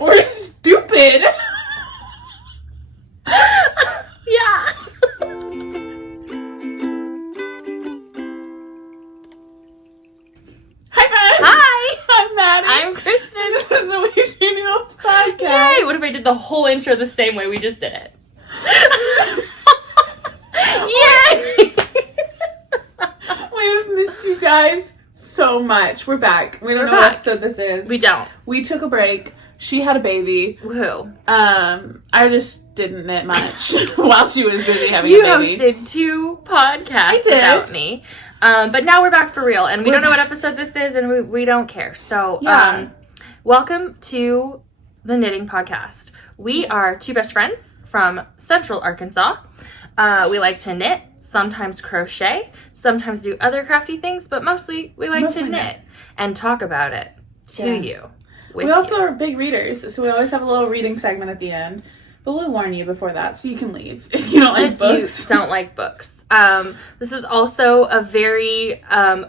We're stupid. Yeah. Hi, friends. Hi. I'm Maddie. I'm Christen. This is the We Should Noodles podcast. Yay! What if I did the whole intro the same way we just did it? Yay! We've missed you guys so much. We're back. We don't know back. what episode this is. We don't. We took a break. She had a baby. Woohoo. I just didn't knit much while she was busy having You a baby. hosted 2 podcasts did. without me. But now we're back for real, and we don't know what episode this is, and we don't care. So, Yeah. welcome to the Knitting Podcast. We are 2 best friends from Central Arkansas. We like to knit, sometimes crochet, sometimes do other crafty things, but mostly we like to knit and talk about it to you. We also are big readers, so we always have a little reading segment at the end. But we'll warn you before that, so you can leave if you don't like books. You don't like books. This is also a very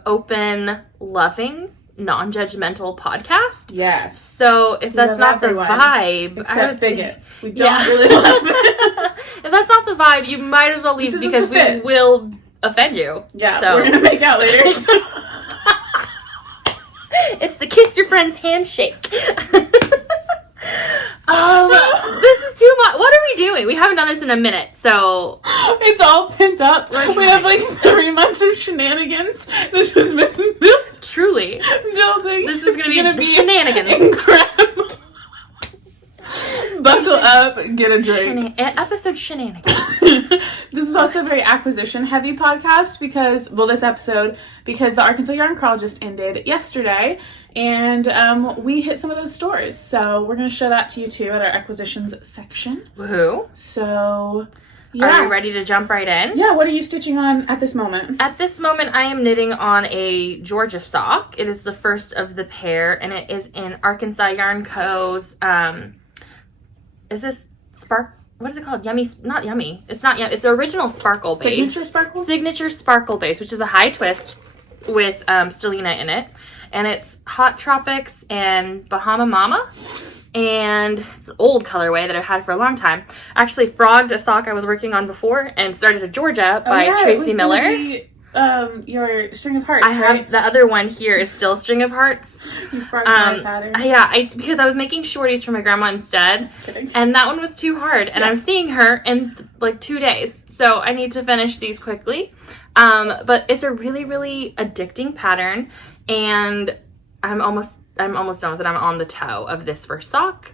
open, loving, non-judgmental podcast. Yes. So if that's not everyone, the vibe, except bigots, we don't really love it. If that's not the vibe, you might as well leave because we will offend you. Yeah, so. we're gonna make out later. It's the kiss your friend's handshake. This is too much. What are we doing? We haven't done this in a minute, so it's all pent up. We have like 3 months of shenanigans. This has been truly building. This is gonna be shenanigans. Incredible. Buckle up, get a drink. Episode shenanigans. This is also a very acquisition heavy podcast because the Arkansas Yarn Crawl just ended yesterday, and we hit some of those stores. So we're going to show that to you too at our acquisitions section. Woohoo. So, yeah. Are you ready to jump right in? Yeah, what are you stitching on at this moment? At this moment, I am knitting on a Georgia sock. It is the first of the pair, and it is in Arkansas Yarn Co.'s, is this Spark? What is it called? Yummy? Not Yummy. It's not Yummy. It's the original Sparkle base. Signature Sparkle? Signature Sparkle base, which is a high twist with Stellina in it. And it's Hot Tropics and Bahama Mama. And it's an old colorway that I've had for a long time. I actually frogged a sock I was working on before and started a Georgia by Tracie Millar. Your string of hearts, I have the other one here is still string of hearts. You frogged my pattern. Yeah, because I was making shorties for my grandma instead. Kidding. And that one was too hard. And I'm seeing her in like 2 days. So I need to finish these quickly. But it's a really, really addicting pattern. And I'm almost done with it. I'm on the toe of this first sock.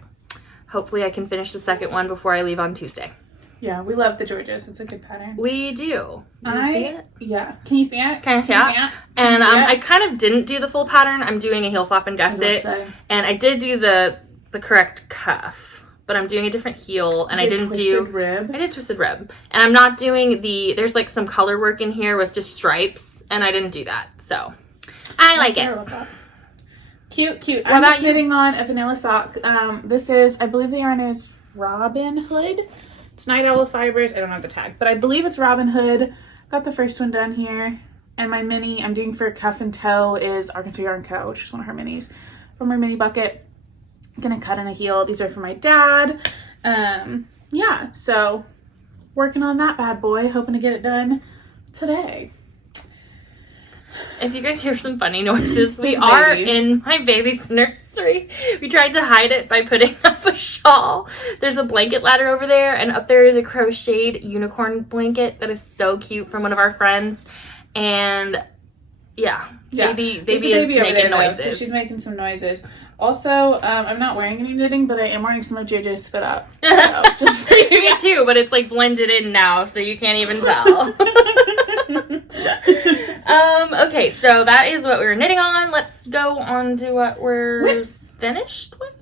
Hopefully I can finish the second one before I leave on Tuesday. Yeah, we love the Georgias. It's a good pattern. We do. Can you see it? Yeah. Can you see it? Can I see it? And I kind of didn't do the full pattern. I'm doing a heel flap and gusset. And I did do the correct cuff. But I'm doing a different heel. And I didn't do... rib? I did twisted rib. And I'm not doing the... There's like some color work in here with just stripes. And I didn't do that. So, I like it. Cute, cute. I'm just knitting on a vanilla sock. This is... I believe the yarn is Robin Hood. It's Night Owl Fibers. I don't have the tag, but I believe it's Robin Hood. Got the first one done here. And my mini I'm doing for cuff and toe is Arkansas Yarn Co., which is one of her minis from her mini bucket. I'm gonna cut in a heel. These are for my dad. Yeah, so working on that bad boy, hoping to get it done today. If you guys hear some funny noises, we are in my baby's nursery. We tried to hide it by putting up a shawl. There's a blanket ladder over there, and up there is a crocheted unicorn blanket that is so cute from one of our friends. And yeah. Baby is making noises. So she's making some noises. Also, I'm not wearing any knitting, but I am wearing some of JJ's Fit Up. So, just for you. Me too, but it's like blended in now, so you can't even tell. Okay, so that is what we were knitting on. Let's go on to what we're finished with.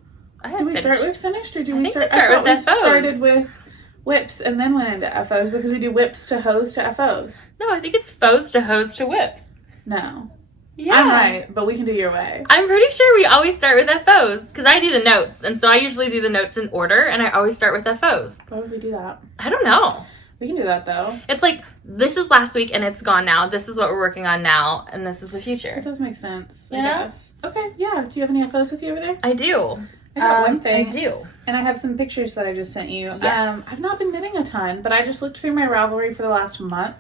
Do we start with finished, or do we start? I thought we started with whips and then went into FOs because we do whips to hose to FOs. No, I think it's FOs to hose to whips. No. Yeah. I'm right, but we can do your way. I'm pretty sure we always start with FOs because I do the notes, and so I usually do the notes in order, and I always start with FOs. Why would we do that? I don't know. We can do that, though. It's like, this is last week, and it's gone now. This is what we're working on now, and this is the future. It does make sense, I guess. Okay, yeah. Do you have any FOs with you over there? I do. I got one thing. I do. And I have some pictures that I just sent you. Yes. I've not been knitting a ton, but I just looked through my Ravelry for the last month.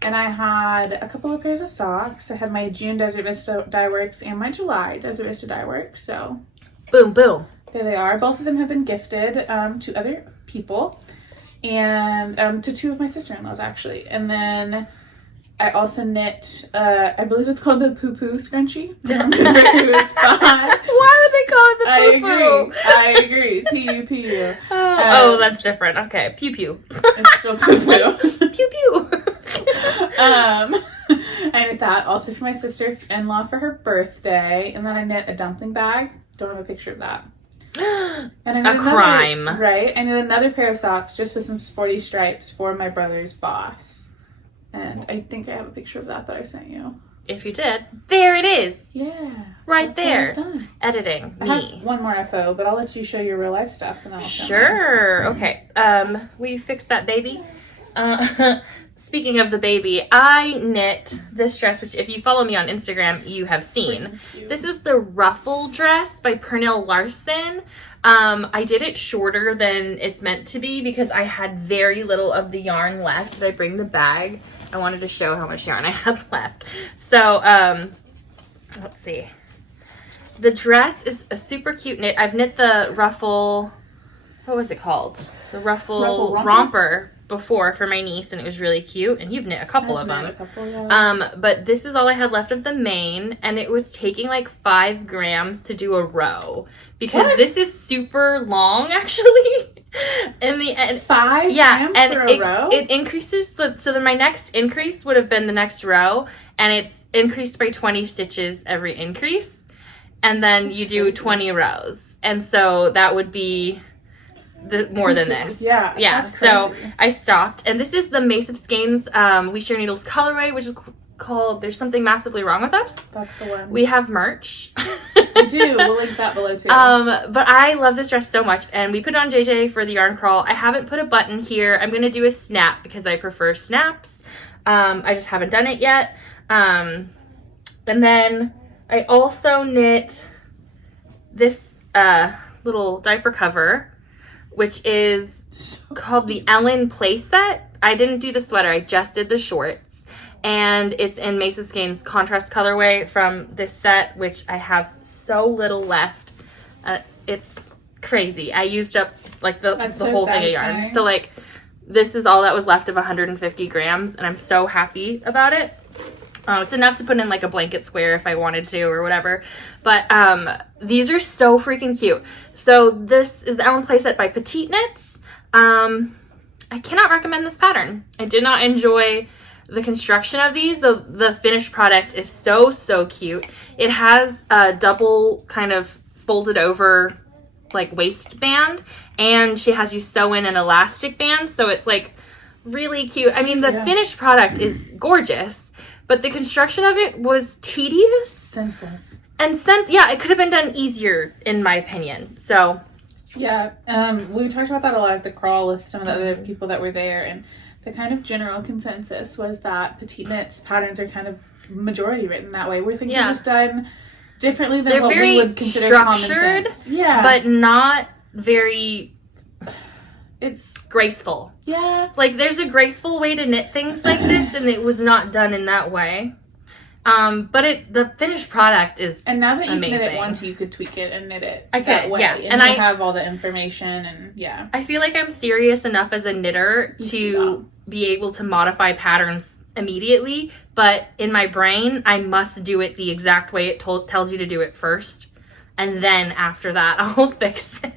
And I had a couple of pairs of socks. I had my June Desert Vista Dye Works and my July Desert Vista Dye Works. So, boom, boom. There they are. Both of them have been gifted to other people. And to two of my sister-in-laws, actually. And then I also knit, I believe it's called the Pupu Scrunchy. I don't remember who it's by. Why would they call it the Pupu? I agree. P-U-P-U. Oh, that's different. Okay. Pew pew. It's still Pupu. Pew pew. I knit that also for my sister-in-law for her birthday. And then I knit a dumpling bag. Don't have a picture of that. And I knit crime. Right. I knit another pair of socks just with some sporty stripes for my brother's boss. And I think I have a picture of that I sent you. If you did, there it is. Yeah. Right there. What I've done. Editing. I have one more FO, but I'll let you show your real life stuff. And then I'll Sure. Okay. Will you fix that baby? Speaking of the baby, I knit this dress, which if you follow me on Instagram, you have seen. This is the Ruffle dress by Pernille Larsen. I did it shorter than it's meant to be because I had very little of the yarn left. Did I bring the bag? I wanted to show how much yarn I had left. So, let's see. The dress is a super cute knit. I've knit the Ruffle, what was it called? The Ruffle Romper before for my niece, and it was really cute. And you've knit a couple of them. But this is all I had left of the main, and it was taking like 5 grams to do a row because this is super long actually. In the end, 5 grams and for a row? It increases. So then my next increase would have been the next row, and it's increased by 20 stitches every increase, and then you do 20 rows, and so that would be more than this. Yeah. That's crazy. So I stopped, and this is the Mace of Skeins We Share Needles colorway, which is called There's Something Massively Wrong with Us. That's the one. We have merch. We do. We'll link that below too. But I love this dress so much, and we put it on JJ for the yarn crawl. I haven't put a button here. I'm gonna do a snap because I prefer snaps. I just haven't done it yet. And then I also knit this little diaper cover, which is called the Ellen playset. I didn't do the sweater, I just did the shorts. And it's in Mace of Skeins contrast colorway from this set, which I have so little left. It's crazy. I used up like the whole thing of yarn. So like this is all that was left of 150 grams, and I'm so happy about it. It's enough to put in like a blanket square if I wanted to or whatever. But these are so freaking cute. So this is the Ellen playset by Petite Knits. I cannot recommend this pattern. I did not enjoy the construction of these. The finished product is so cute. It has a double kind of folded over like waistband, and she has you sew in an elastic band, so it's like really cute. I mean, the finished product is gorgeous, but the construction of it was tedious. Senseless. And it could have been done easier in my opinion. So yeah, we talked about that a lot at the crawl with some of the other people that were there, and the kind of general consensus was that Petite Knits patterns are kind of majority written that way, where things are just done differently than what we would consider common sense. Yeah, but not very. It's graceful. Yeah, like there's a graceful way to knit things like this, and it was not done in that way. But the finished product is and now that you've amazing. knit it once, you could tweak it and knit it I that could, way, yeah. and I have all the information, and I feel like I'm serious enough as a knitter to be able to modify patterns immediately, but in my brain, I must do it the exact way it tells you to do it first, and then after that, I'll fix it.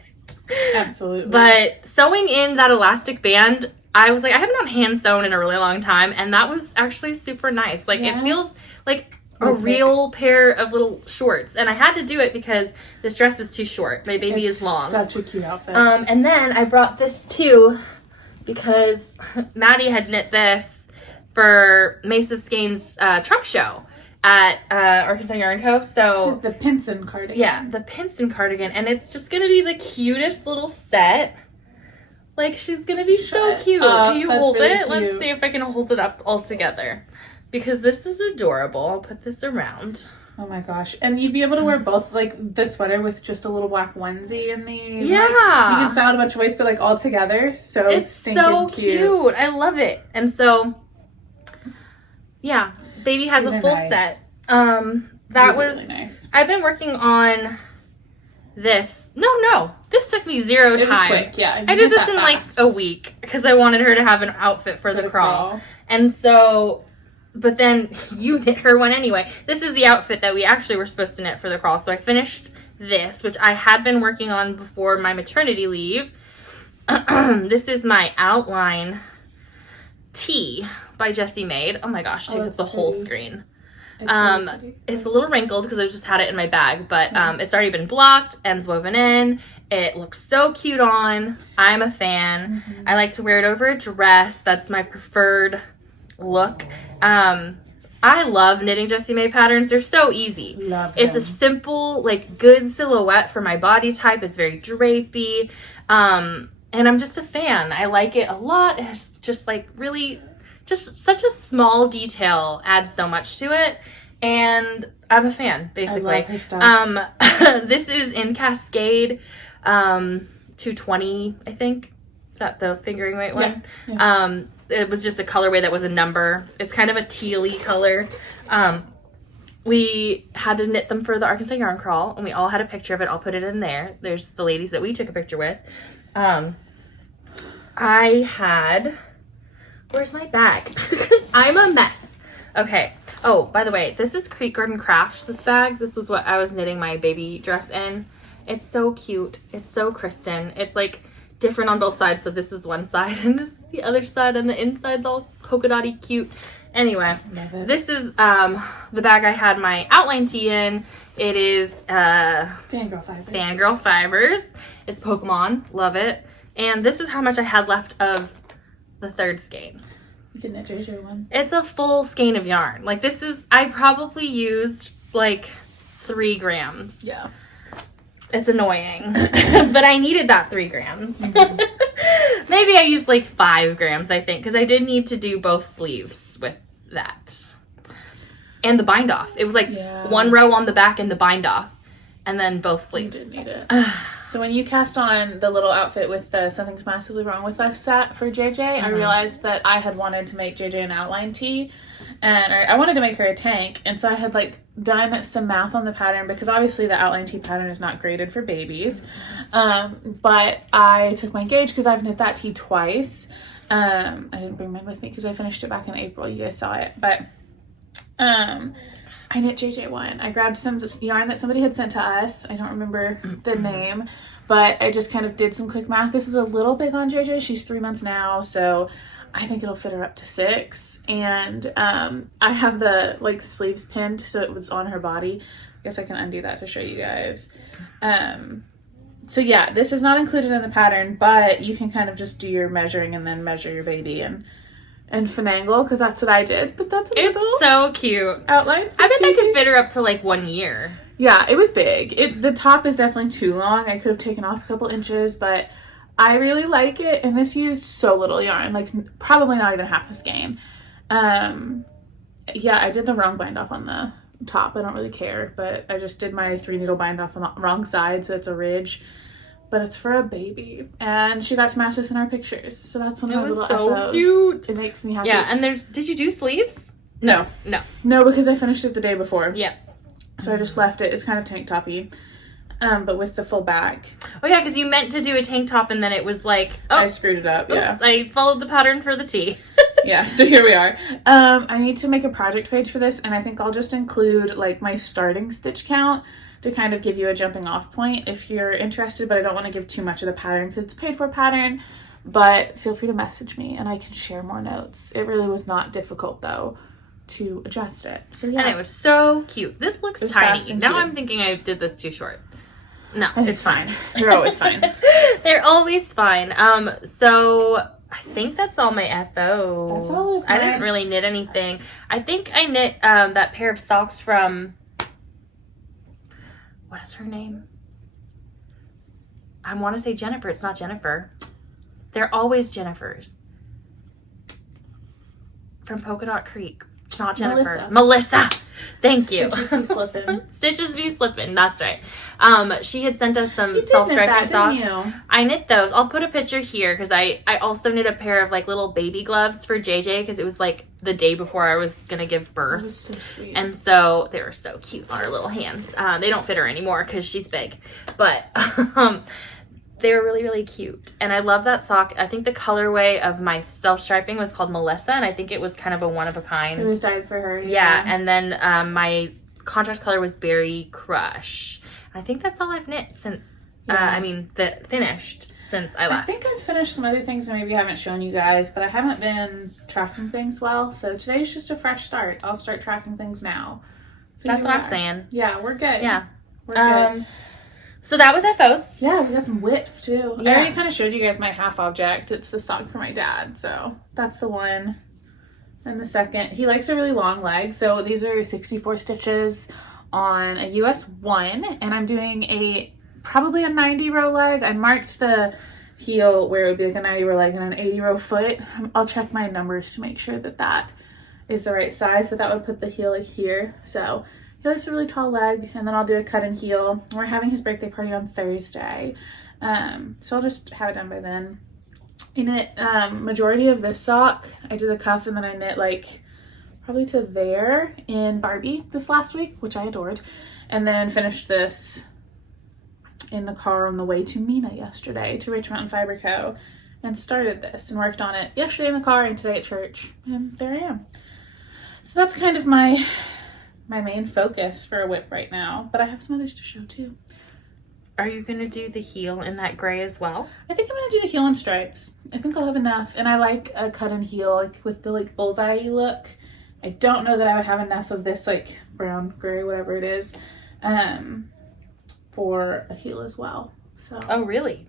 Absolutely. But sewing in that elastic band, I was like, I haven't done hand sewn in a really long time, and that was actually super nice. Like it feels like a real pair of little shorts, and I had to do it because this dress is too short. My baby is long. Such a cute outfit. And then I brought this too because Maddie had knit this for Mace of Skeins trunk show at Arkansas Yarn Co. So this is the Pinson cardigan. Yeah, the Pinson cardigan, and it's just gonna be the cutest little set. Like she's gonna be so cute. Can you hold it? Cute. Let's see if I can hold it up all together. Because this is adorable. I'll put this around. Oh my gosh. And you'd be able to wear both, like, the sweater with just a little black onesie in these. Yeah. Like, you can style it a bunch of ways, but, like, all together, so it's stinking so cute. I love it. And so, yeah, baby has These a are full nice. set. That These are was really nice. I've been working on this. No. This took me 0 It was time. quick, yeah. I did this that in fast. like a week because I wanted her to have an outfit for the crawl. And so, but then you knit her one anyway. This is the outfit that we actually were supposed to knit for the crawl. So I finished this, which I had been working on before my maternity leave. This is my outline tee by Jessie Maed. Oh my gosh, it takes up the whole screen. It's a little wrinkled because I just had it in my bag, but it's already been blocked, ends woven in. It looks so cute on. I'm a fan. I like to wear it over a dress. That's my preferred look. I love knitting Jessie Maed patterns. They're so easy. It's a simple, like, good silhouette for my body type. It's very drapey. And I'm just a fan. I like it a lot. It's just like really, just such a small detail adds so much to it. And I'm a fan, basically. I love her stuff. This is in Cascade, 220, I think. Is that the fingering weight one? Yeah. It was just a colorway that was a number. It's kind of a tealy color. We had to knit them for the Arkansas Yarn Crawl, and we all had a picture of it. I'll put it in there. There's the ladies that we took a picture with. I had... Where's my bag? I'm a mess. Okay. Oh, by the way, this is Creek Garden Crafts, this bag. This was what I was knitting my baby dress in. It's so cute. It's so Christen. It's like different on both sides. So this is one side and this is the other side, and the inside's all polka dotty cute. Anyway, this is the bag I had my outline tee in. It is Fangirl Fibers. Fangirl Fibers. It's Pokemon. Love it. And this is how much I had left of the third skein. You can knit JJ one. It's a full skein of yarn. Like, this is, I probably used like 3 grams. Yeah. It's annoying. But I needed that 3 grams. Maybe I used like 5 grams, I think, because I did need to do both sleeves with that. And the bind off. It was like one row on the back and the bind off. And then both sleeves. You did need it. So when you cast on the little outfit with the Something's Massively Wrong With Us set for JJ, I realized that I had wanted to make JJ an outline tee. And I wanted to make her a tank. And so I had like done some math on the pattern, because obviously the outline tee pattern is not graded for babies. But I took my gauge because I've knit that tee twice. I didn't bring mine with me because I finished it back in April. You guys saw it. But I knit JJ one. I grabbed some yarn that somebody had sent to us. I don't remember the name, but I just kind of did some quick math. This is a little big on JJ. She's 3 months now, so I think it'll fit her up to 6. And I have the like sleeves pinned, so it was on her body. I guess I can undo that to show you guys. So yeah, this is not included in the pattern, but you can kind of just do your measuring and then measure your baby and finagle, because that's what I did. But that's a little so cute outline. I bet I could fit her up to like 1 year. Yeah, it was big. The top is definitely too long. I could have taken off a couple inches, but I really like it. And this used so little yarn, like probably not even half a skein. Yeah, I did the wrong bind off on the top. I don't really care, but I just did my 3 needle bind off on the wrong side, so it's a ridge. But it's for a baby, and she got to match this in our pictures, so that's one of my little FOs. Cute. It makes me happy. Yeah, and did you do sleeves? No, because I finished it the day before. Yeah, so I just left it. It's kind of tank toppy, but with the full back. Oh yeah, because you meant to do a tank top, and then it was like, oh, I screwed it up. Yeah, I followed the pattern for the tee. Yeah, so here we are. I need to make a project page for this, and I think I'll just include like my starting stitch count to kind of give you a jumping off point if you're interested, but I don't want to give too much of the pattern because it's a paid for pattern. But feel free to message me and I can share more notes. It really was not difficult though to adjust it. So yeah. And it was so cute. This looks tiny. Now cute. I'm thinking I did this too short. No, it's fine. They're always fine. They're always fine. So I think that's all my FOs. That's all of mine. I didn't really knit anything. I think I knit that pair of socks from, what is her name? I want to say Jennifer. It's not Jennifer. They're always Jennifers. From Polka Dot Creek. It's not Jennifer. Melissa. Thank you. Stitches be slipping. Stitches be slipping. That's right. She had sent us some You did self-striping knit that, socks. didn't you? I knit those. I'll put a picture here because I also knit a pair of like little baby gloves for JJ because it was like the day before I was gonna give birth. That was so sweet. And so they were so cute on her little hands. They don't fit her anymore because she's big, but they were really, really cute. And I love that sock. I think the colorway of my self-striping was called Melissa, and I think it was kind of a one-of-a-kind. It was dyed for her. Yeah, and then my contrast color was Berry Crush. I think that's all I've knit since, finished since I left. I think I've finished some other things that maybe I haven't shown you guys, but I haven't been tracking things well. So today's just a fresh start. I'll start tracking things now. So that's what I'm saying. Yeah, we're good. Yeah. We're good. So that was FOs. Yeah, we got some whips too. Yeah. I already kind of showed you guys my half object. It's the sock for my dad. So that's the one. And the second, he likes a really long leg. So these are 64 stitches on a US 1. And I'm doing probably a 90 row leg. I marked the heel where it would be like a 90 row leg and an 80 row foot. I'll check my numbers to make sure that that is the right size, but that would put the heel like here. So he likes a really tall leg, and then I'll do a cut and heel. We're having his birthday party on Thursday, so I'll just have it done by then. I knit majority of this sock. I did the cuff, and then I knit like probably to there in Barbie this last week, which I adored, and then finished this in the car on the way to Mina yesterday to Rich Mountain Fiber Co. and started this and worked on it yesterday in the car and today at church, and there I am. So that's kind of my main focus for a whip right now, but I have some others to show too. Are you gonna do the heel in that gray as well? I think I'm gonna do the heel in stripes. I think I'll have enough, and I like a cut and heel, like with the like bullseye look. I don't know that I would have enough of this like brown, gray, whatever it is, for a heel as well. So. Oh really?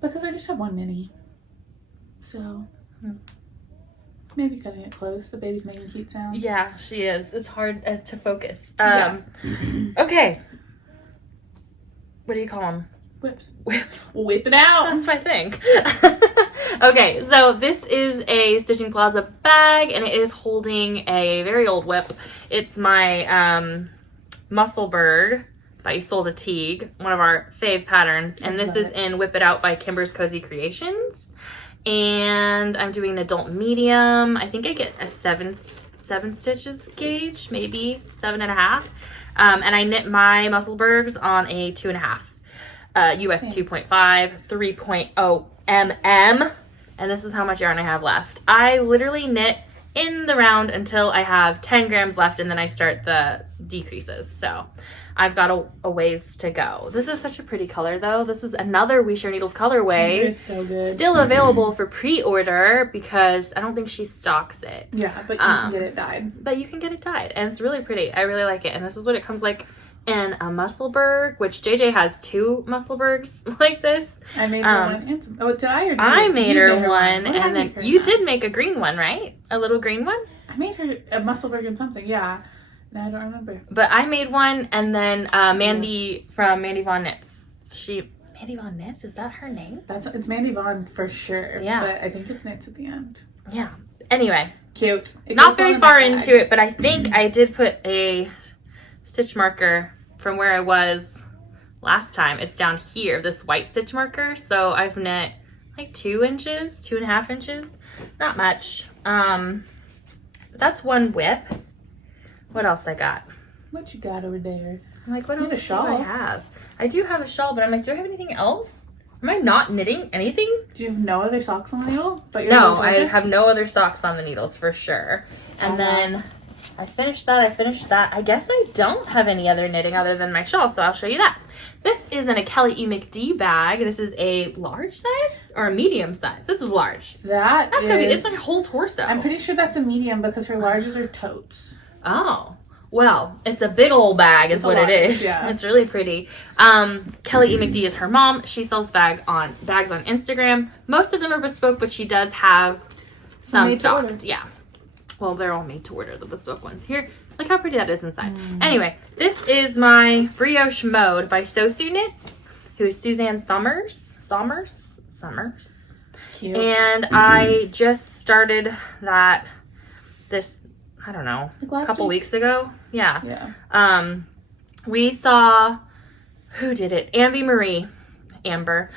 Because I just have one mini, so. Maybe cutting it close. The baby's making cute sounds. Yeah, she is. It's hard to focus. Yeah. Okay. What do you call them? Whips. Whips. Whip it out. That's my thing. Okay, so this is a Stitching Plaza bag, and it is holding a very old whip. It's my Musselburgh by Ysolda Teague, one of our fave patterns, and this is in Whip It Out by Kimber's Cozy Creations. And I'm doing an adult medium. I think I get a 7 stitches gauge, maybe 7.5. And I knit my Musselburghs on a 2.5, US 2.5, 3.0 mm. And this is how much yarn I have left. I literally knit in the round until I have 10 grams left, and then I start the decreases. So I've got a ways to go. This is such a pretty color though. This is another We Share Needles colorway. It is so good. Still available for pre-order because I don't think she stocks it. Yeah, but you can get it dyed. But you can get it dyed, and it's really pretty. I really like it. And this is what it comes like in a Musselburgh, which JJ has 2 Musselburghs like this. I made her one and some. Oh, did I? Or did I you? made You her one, and then you did make a green one, right? A little green one? I made her a Musselburgh and something, yeah. No, I don't remember. But I made one, and then Mandy from Mandy Von Knits. Mandy Von Knits, is that her name? It's Mandy Vaughn for sure. Yeah. But I think it's knits at the end. Yeah. Anyway. Cute. Not very far into it, but I think I did put a stitch marker from where I was last time. It's down here, this white stitch marker. So I've knit like 2 inches, 2.5 inches. Not much. That's one whip. What else I got? What you got over there? I'm like, what You else have a do shawl. I have? I do have a shawl, but I'm like, do I have anything else? Am I not knitting anything? Do you have no other socks on the needle? But your No, needles are I just- have no other socks on the needles for sure. And then I finished that. I guess I don't have any other knitting other than my shawl, so I'll show you that. This is in a Kelly E. McD bag. This is a large size or a medium size? This is large. That's gonna be, it's like a whole torso. I'm pretty sure that's a medium because her larges are totes. Oh, well, it's a big old bag is what it is. Yeah. It's really pretty. Kelly E. McD is her mom. She sells bags on Instagram. Most of them are bespoke, but she does have some stocked. Yeah. Well, they're all made to order, the bespoke ones. Here, look how pretty that is inside. Anyway, this is my Brioche Mode by Sosu Knits, who is Suzanne Summers. Cute. And I just started this I don't know, like a couple weeks ago. Yeah. Yeah. We saw, who did it? Amber.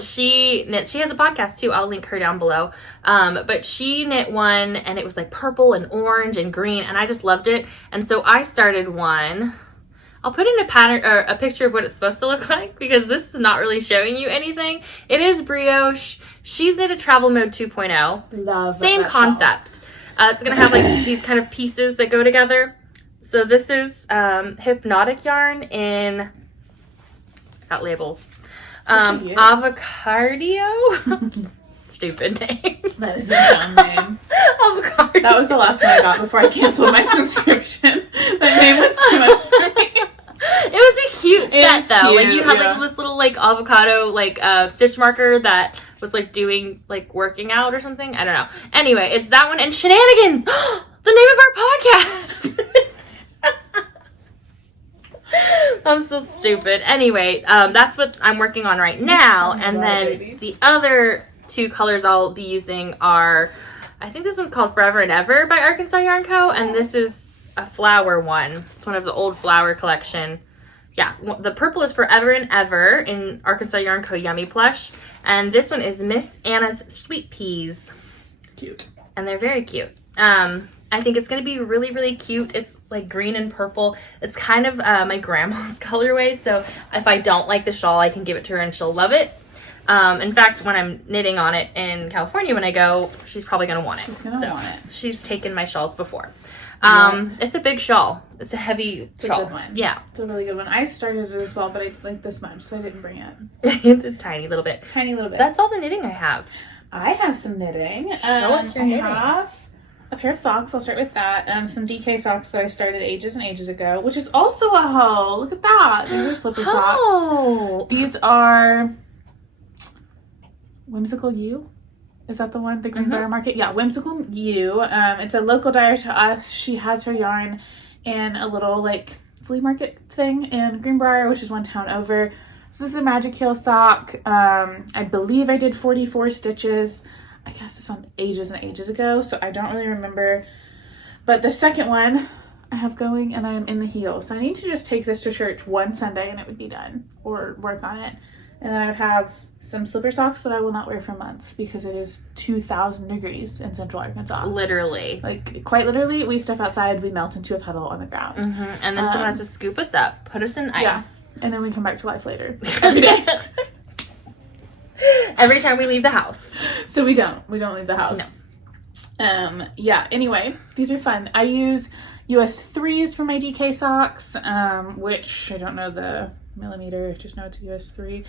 She knits, she has a podcast too. I'll link her down below. But she knit one and it was like purple and orange and green and I just loved it. And so I started one. I'll put in a pattern or a picture of what it's supposed to look like because this is not really showing you anything. It is Brioche. She's knit a Travel Mode 2.0. Love Same that concept. It's going to have like these kind of pieces that go together. So this is Hypnotic yarn in, I got labels. Avocadio. Stupid name. That is a dumb name. Avocadio. That was the last one I got before I canceled my subscription. That name was too much for me. It was a cute set though. Cute, like you had like this little like avocado like stitch marker that was like doing like working out or something. I don't know. Anyway, it's that one and Shenanigans. The name of our podcast. I'm so stupid. Anyway, that's what I'm working on right now. And then the other two colors I'll be using are, I think this one's called Forever and Ever by Arkansas Yarn Co. And this is a flower one. It's one of the old flower collection. Yeah, the purple is Forever and Ever in Arkansas Yarn Co. Yummy Plush. And this one is Miss Anna's Sweet Peas. Cute. And they're very cute. I think it's going to be really, really cute. It's like green and purple. It's kind of my grandma's colorway. So if I don't like the shawl, I can give it to her and she'll love it. In fact, when I'm knitting on it in California when I go, she's probably going to want it. She's going to want it. She's taken my shawls before. Yeah. It's a big shawl. It's a heavy shawl. It's a good one. Yeah. It's a really good one. I started it as well, but I did like this much, so I didn't bring it. It's a tiny little bit. Tiny little bit. That's all the knitting I have. I have some knitting. Show us your knitting. I have a pair of socks. I'll start with that. Some DK socks that I started ages and ages ago, which is also a hoe. Look at that. These are slipper socks. These are Whimsical U. Is that the one? The Green Briar Market? Yeah, Whimsical U. It's a local dyer to us. She has her yarn in a little like flea market thing in Greenbrier, which is one town over. So this is a Magic Heel sock. I believe I did 44 stitches. I cast this on ages and ages ago, so I don't really remember. But the second one I have going and I am in the heel. So I need to just take this to church one Sunday and it would be done, or work on it. And then I would have some slipper socks that I will not wear for months because it is 2,000 degrees in Central Arkansas. Literally. Like, quite literally, we step outside, we melt into a puddle on the ground. And then someone has to scoop us up, put us in ice. Yeah. And then we come back to life later. Every day. Every time we leave the house. So we don't leave the house. No. Yeah, anyway, these are fun. I use US 3s for my DK socks, which I don't know the millimeter, just know it's a US 3.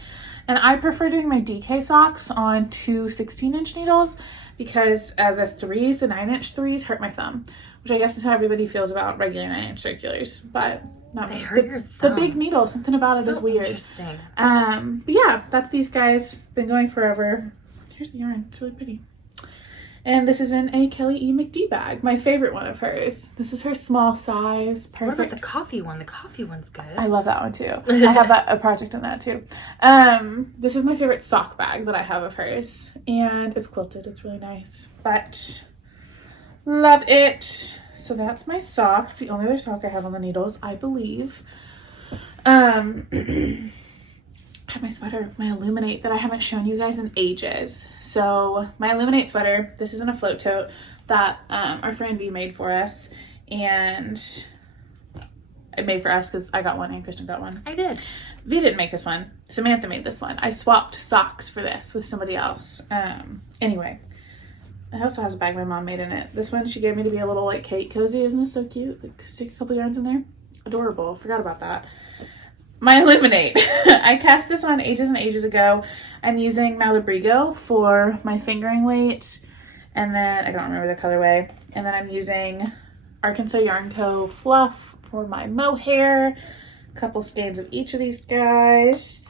And I prefer doing my DK socks on two 16-inch needles because the 3s, the 9-inch 3s, hurt my thumb, which I guess is how everybody feels about regular 9-inch circulars, but not me. The big needle, something about it is weird. Interesting. But yeah, that's these guys. Been going forever. Here's the yarn. It's really pretty. And this is in a Kelly E. McD bag, my favorite one of hers. This is her small size, perfect. What about the coffee one? The coffee one's good. I love that one too. I have a project on that too. This is my favorite sock bag that I have of hers, and it's quilted. It's really nice, but love it. So that's my sock. It's the only other sock I have on the needles, I believe. I have my sweater, my Illuminate, that I haven't shown you guys in ages. So my Illuminate sweater, this is in a float tote that our friend V made for us, and it made for us because I got one and Christen got one. I did. V didn't make this one. Samantha made this one. I swapped socks for this with somebody else. Anyway, it also has a bag my mom made in it. This one she gave me to be a little like cake cozy. Isn't this so cute? Like stick a couple yarns in there. Adorable. Forgot about that. My Illuminate. I cast this on ages and ages ago. I'm using Malabrigo for my fingering weight. And then, I don't remember the colorway. And then I'm using Arkansas Yarn Co. Fluff for my mohair. A couple skeins of each of these guys.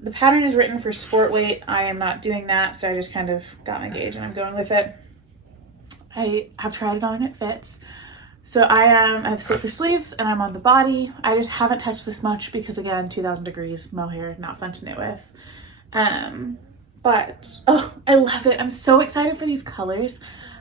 The pattern is written for sport weight. I am not doing that, so I just kind of got my gauge and I'm going with it. I have tried it on and it fits. So I have straight for sleeves and I'm on the body. I just haven't touched this much because again, 2,000 degrees, mohair, not fun to knit with. But, oh, I love it. I'm so excited for these colors.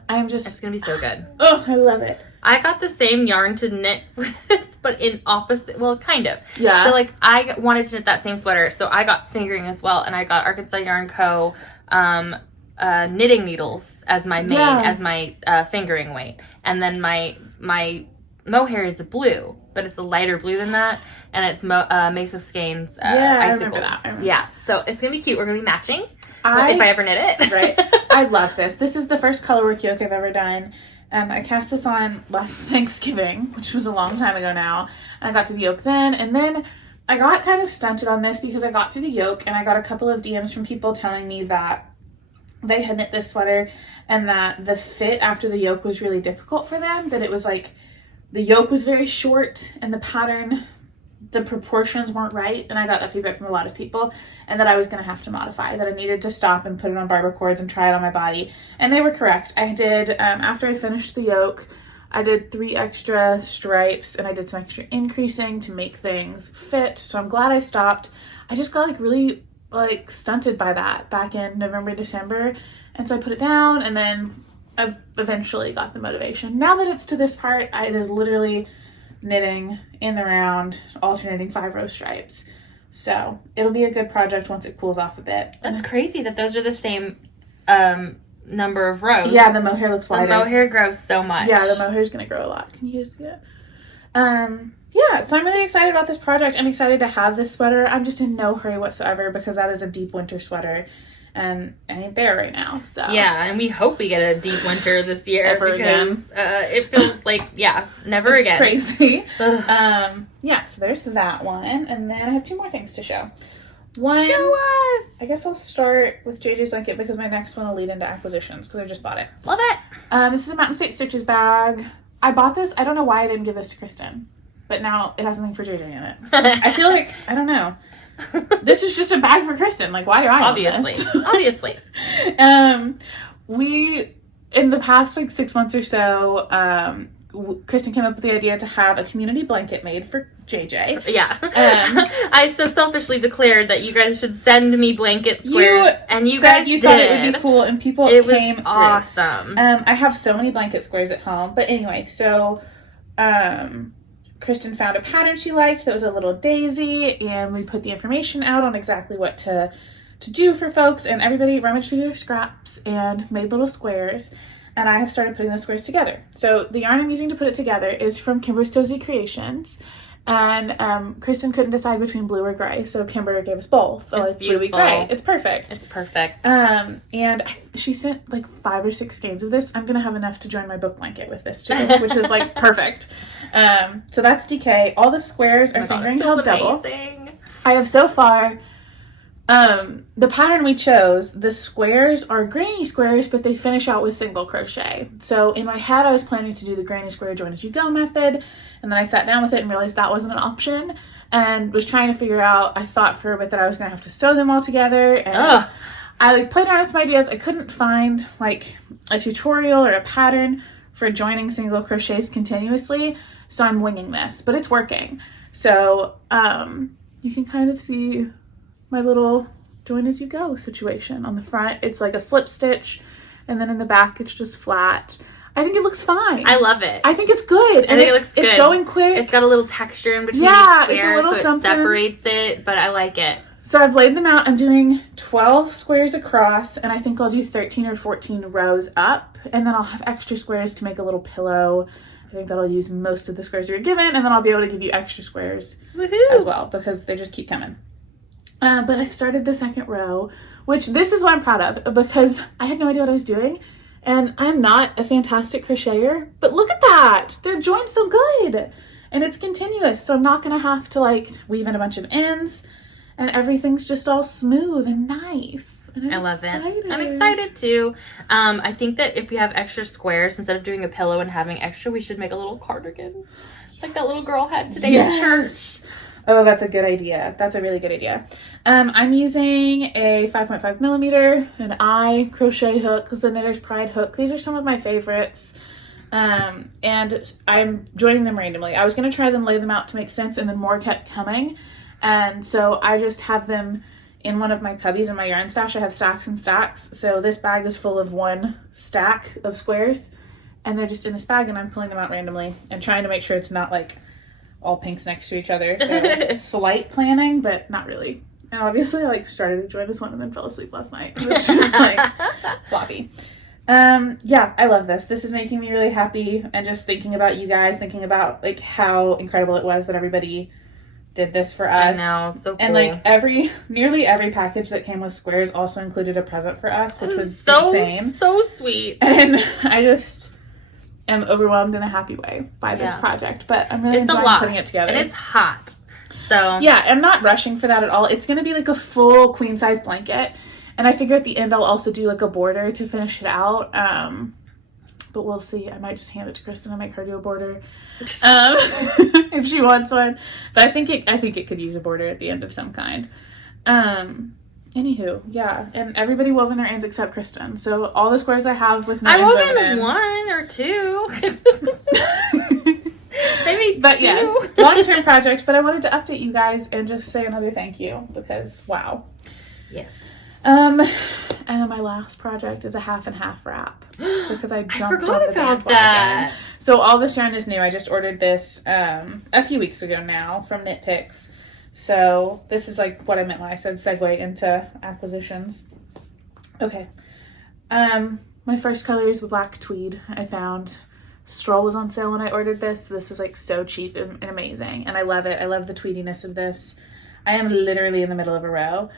It's gonna be so good. Oh, I love it. I got the same yarn to knit with, but in opposite, well, kind of. Yeah. So, like, I wanted to knit that same sweater, so I got fingering as well, and I got Arkansas Yarn Co. Knitting needles as my main, as my fingering weight. And then my mohair is a blue, but it's a lighter blue than that, and it's Mace of Skeins I remember that. Yeah, so it's going to be cute. We're going to be matching if I ever knit it. Right. I love this. This is the first colorwork yoke I've ever done. I cast this on last Thanksgiving, which was a long time ago now. And I got through the yoke then. And then I got kind of stunted on this because I got through the yoke and I got a couple of DMs from people telling me that they had knit this sweater and that the fit after the yoke was really difficult for them. That it was like the yoke was very short and the pattern, the proportions weren't right. And I got that feedback from a lot of people, and that I was going to have to modify, that I needed to stop and put it on barber cords and try it on my body. And they were correct. I did, after I finished the yoke, I did 3 extra stripes and I did some extra increasing to make things fit. So I'm glad I stopped. I just got like really like stunted by that back in November, December. And so I put it down, and then I eventually got the motivation. Now that it's to this part, it is literally knitting in the round, alternating 5-row stripes. So it'll be a good project once it cools off a bit. That's crazy that those are the same number of rows. Yeah, the mohair looks wider. The mohair grows so much. Yeah, the mohair is going to grow a lot. Can you guys see it? Yeah, so I'm really excited about this project. I'm excited to have this sweater. I'm just in no hurry whatsoever because that is a deep winter sweater. And I ain't there right now, so. Yeah, and we hope we get a deep winter this year. Ever again. It feels like, never it's again. Crazy. Yeah, so there's that one. And then I have 2 more things to show. One, show us! I guess I'll start with JJ's blanket because my next one will lead into acquisitions because I just bought it. Love it! This is a Mountain State Stitches bag. I bought this. I don't know why I didn't give this to Christen, but now it has something for JJ in it. I feel like, I don't know. This is just a bag for Christen. Like, why do I want this? Obviously. We, in the past, like, 6 months or so, Christen came up with the idea to have a community blanket made for JJ. Yeah. I so selfishly declared that you guys should send me blanket squares, and you guys you thought it would be cool, and people came through. Awesome. I have so many blanket squares at home, but anyway, so, Christen found a pattern she liked that was a little daisy, and we put the information out on exactly what to do for folks, and everybody rummaged through their scraps and made little squares, and I have started putting the squares together. So the yarn I'm using to put it together is from Kimber's Cozy Creations, and Christen couldn't decide between blue or gray, so Kimber gave us both. It's like bluey gray. It's perfect. It's perfect. And she sent like 5 or 6 skeins of this. I'm gonna have enough to join my book blanket with this too, which is like perfect. So that's DK. All the squares are fingering held double. I have so far, the pattern we chose, the squares are granny squares, but they finish out with single crochet. So in my head, I was planning to do the granny square join as you go method. And then I sat down with it and realized that wasn't an option, and was trying to figure out, I thought for a bit that I was going to have to sew them all together. And I like played around with some ideas. I couldn't find like a tutorial or a pattern for joining single crochets continuously. So I'm winging this, but it's working. So you can kind of see my little join as you go situation. On the front, it's like a slip stitch, and then in the back, it's just flat. I think it looks fine. I love it. I think it's good. And it looks good. It's going quick. It's got a little texture in between each square, it's a little so something. It separates it, but I like it. So I've laid them out. I'm doing 12 squares across, and I think I'll do 13 or 14 rows up, and then I'll have extra squares to make a little pillow. I think that'll use most of the squares we were given, and then I'll be able to give you extra squares as well, because they just keep coming. But I've started the second row, which this is what I'm proud of, because I had no idea what I was doing, and I'm not a fantastic crocheter, but look at that! They're joined so good! And it's continuous, so I'm not going to have to like weave in a bunch of ends, and everything's just all smooth and nice. And I love it. I'm excited too. I think that if we have extra squares, instead of doing a pillow and having extra, we should make a little cardigan, like that little girl had today in church. Oh, that's a good idea. That's a really good idea. I'm using a 5.5 millimeter, an eye crochet hook, the Knitter's Pride hook. These are some of my favorites. And I'm joining them randomly. I was going to try them, lay them out to make sense, and then more kept coming. And so I just have them in one of my cubbies in my yarn stash. I have stacks and stacks. So this bag is full of one stack of squares. and they're just in this bag, and I'm pulling them out randomly and trying to make sure it's not like all pinks next to each other. So slight planning, but not really. And obviously I like started to enjoy this one and then fell asleep last night. It was just like floppy. Yeah, I love this. This is making me really happy, and just thinking about you guys, thinking about like how incredible it was that everybody did this for us. I know, so cool. And like nearly every package that came with squares also included a present for us, which was insane. So sweet. And I just am overwhelmed in a happy way by this project, but I'm really enjoying putting it together. And it's hot. So yeah, I'm not rushing for that at all. It's going to be like a full queen size blanket. And I figure at the end I'll also do like a border to finish it out. But we'll see. I might just hand it to Christen and make her do a border if she wants one. But I think it could use a border at the end of some kind. Anywho, yeah. And everybody wove in their ends except Christen. So all the squares I have with my ends wove in 1 or 2. Maybe but 2. Yes, long-term project. But I wanted to update you guys and just say another thank you because wow. Yes. And then my last project is a half and half wrap because I jumped on the bandwagon. So all this yarn is new. I just ordered this a few weeks ago now from Knit Picks. So this is like what I meant when I said segue into acquisitions. Okay. My first color is the black tweed I found. Stroll was on sale when I ordered this. So this was like so cheap and amazing. And I love it. I love the tweediness of this. I am literally in the middle of a row.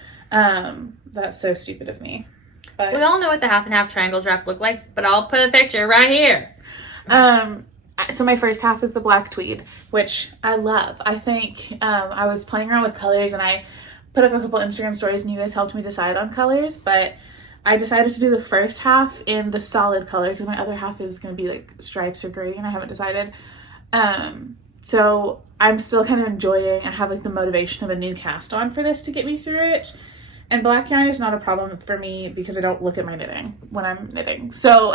That's so stupid of me. But we all know what the half and half triangles wrap look like, but I'll put a picture right here. So my first half is the black tweed, which I love. I think I was playing around with colors and I put up a couple Instagram stories and you guys helped me decide on colors, but I decided to do the first half in the solid color because my other half is going to be like stripes or gradient. I haven't decided. So I'm still kind of enjoying, I have like the motivation of a new cast on for this to get me through it. And black yarn is not a problem for me because I don't look at my knitting when I'm knitting. So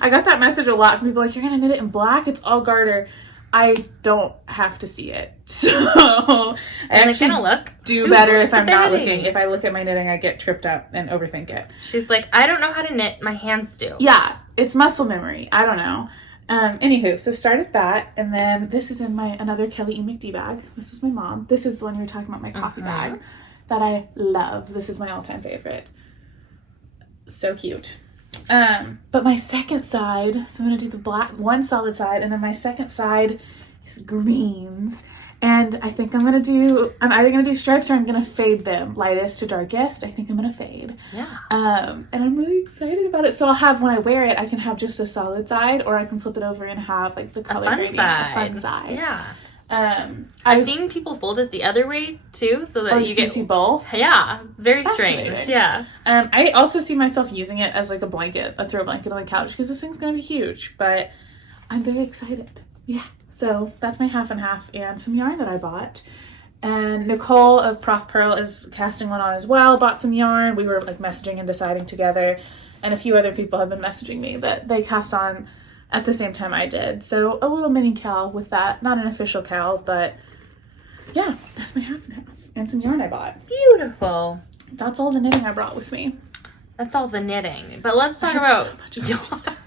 I got that message a lot from people like, you're going to knit it in black? It's all garter. I don't have to see it. So I actually do better if I'm not looking. If I look at my knitting, I get tripped up and overthink it. She's like, I don't know how to knit. My hands do. Yeah, it's muscle memory. I don't know. Anywho, so started that, and then this is in my another Kelly E. McD bag. This is my mom. This is the one you were talking about, my coffee bag that I love. This is my all-time favorite. So cute. But my second side, so I'm gonna do the black one solid side, and then my second side is greens. And I think I'm either gonna do stripes or I'm gonna fade them lightest to darkest. I think I'm gonna fade. Yeah. And I'm really excited about it. So I'll have, when I wear it, I can have just a solid side, or I can flip it over and have like the color gradient, a fun side. Yeah. I've seen people fold it the other way too, so that you get see both. Yeah, it's very strange. Yeah. I also see myself using it as like a blanket, a throw blanket on the couch, because this thing's gonna be huge. But I'm very excited. Yeah. So that's my half and half and some yarn that I bought. And Nicole of Prof Pearl is casting one on as well. Bought some yarn. We were like messaging and deciding together. And a few other people have been messaging me that they cast on at the same time I did. So a little mini cal with that. Not an official cal, but yeah, that's my half and half. And some yarn I bought. Beautiful. That's all the knitting I brought with me. That's all the knitting. But let's talk about so much other stuff.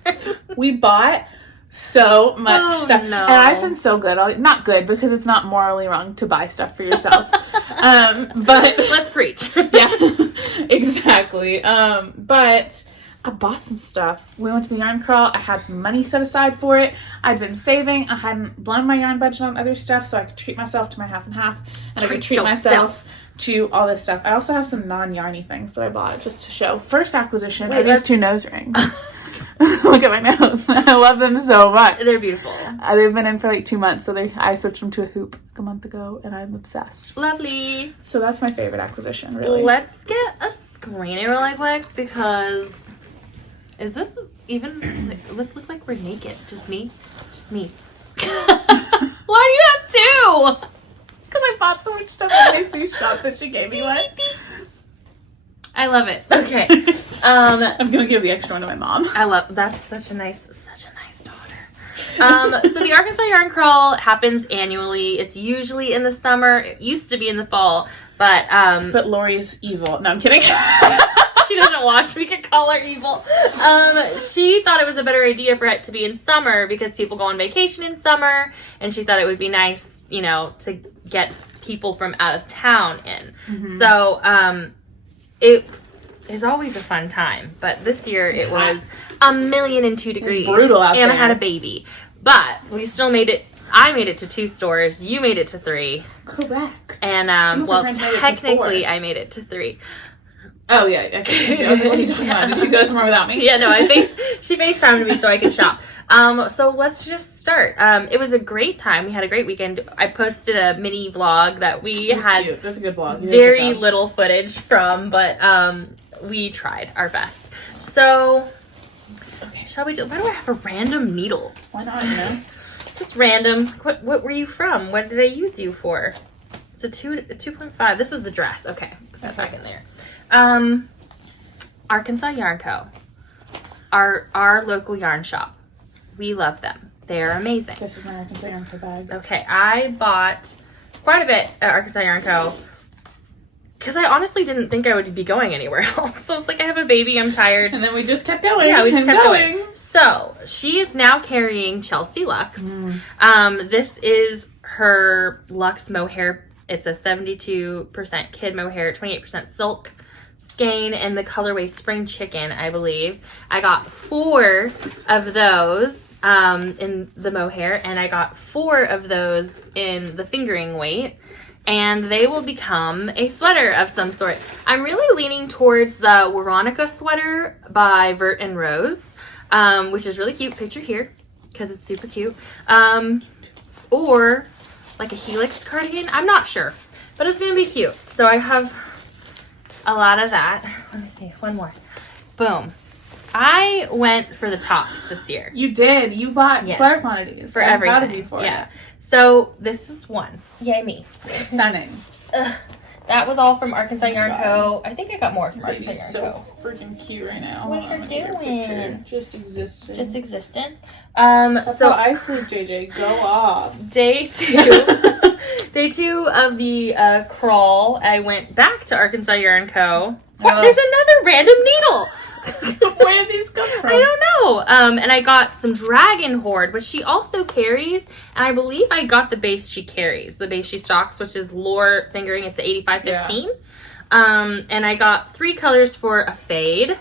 We bought so much stuff. No. And I've been so good. Not good because it's not morally wrong to buy stuff for yourself. But let's preach. Yeah, exactly. But I bought some stuff. We went to the yarn crawl. I had some money set aside for it. I'd been saving. I hadn't blown my yarn budget on other stuff, so I could treat myself to my half and half, and I could treat myself to all this stuff. I also have some non-yarny things that I bought just to show. First acquisition are these 2 nose rings. Look at my nose. I love them so much. They're beautiful. They've been in for like 2 months, so I switched them to a hoop like a month ago, and I'm obsessed. Lovely. So that's my favorite acquisition, really. Let's get a screener really quick, because is this even, let's look like we're naked. Just me? Just me. Why do you have 2? Because I bought so much stuff at Mace's shop that she gave me one. I love it. Okay. I'm gonna give the extra one to my mom. That's such a nice daughter. So the Arkansas Yarn Crawl happens annually. It's usually in the summer. It used to be in the fall, but Lori's evil. No, I'm kidding. She doesn't wash. We could call her evil. She thought it was a better idea for it to be in summer because people go on vacation in summer, and she thought it would be nice, you know, to get people from out of town in. Mm-hmm. So it is always a fun time, but this year it was 1,002 degrees. It was brutal out there. And I had a baby, but we still made it. I made it to 2 stores. You made it to 3. Correct. And well, technically, I made it to 3. Oh yeah, I was like, what are you talking about? Did you go somewhere without me? Yeah, no, she FaceTimed me so I could shop. So let's just start. It was a great time. We had a great weekend. I posted a mini vlog that we had. Cute. That's a good vlog. Very little footage from, but we tried our best. So, okay, shall we do? Why do I have a random needle? Why not? You know? Just random. What were you from? What did I use you for? It's a 2.5. This was the dress. Okay, put that back in there. Arkansas Yarn Co. Our local yarn shop. We love them. They're amazing. This is my Arkansas Yarn Co. bag. Okay, I bought quite a bit at Arkansas Yarn Co. because I honestly didn't think I would be going anywhere else. So it's like, I have a baby, I'm tired. And then we just kept going. Yeah, we just kept going. So she is now carrying Chelsea Luxe. This is her Luxe mohair. It's a 72% kid mohair, 28% silk skein, and the colorway Spring Chicken, I believe. I got 4 of those in the mohair, and I got 4 of those in the fingering weight. And they will become a sweater of some sort. I'm really leaning towards the Veronica sweater by Vert and Rose, which is really cute. Picture here, because it's super cute. Or like a Helix cardigan. I'm not sure, but it's going to be cute. So I have a lot of that. Let me see. One more. Boom. I went for the tops this year. You did. You bought sweater quantities. For everything. I'm proud of you for it. So this is one. Yay me. Stunning. That was all from Arkansas Yarn Co. I think I got more from Arkansas Yarn Co. So freaking cute right now. What are you doing? Just existing. Just existing. That's how I sleep, JJ. Go off. Day 2. Day 2 of the crawl. I went back to Arkansas Yarn Co. Oh, there's another random needle. Where did these come from? I don't know. And I got some Dragon Horde, which she also carries. And I believe I got the base she carries, the base she stocks, which is Lore Fingering. It's the 8515. Yeah. And I got 3 colors for a fade.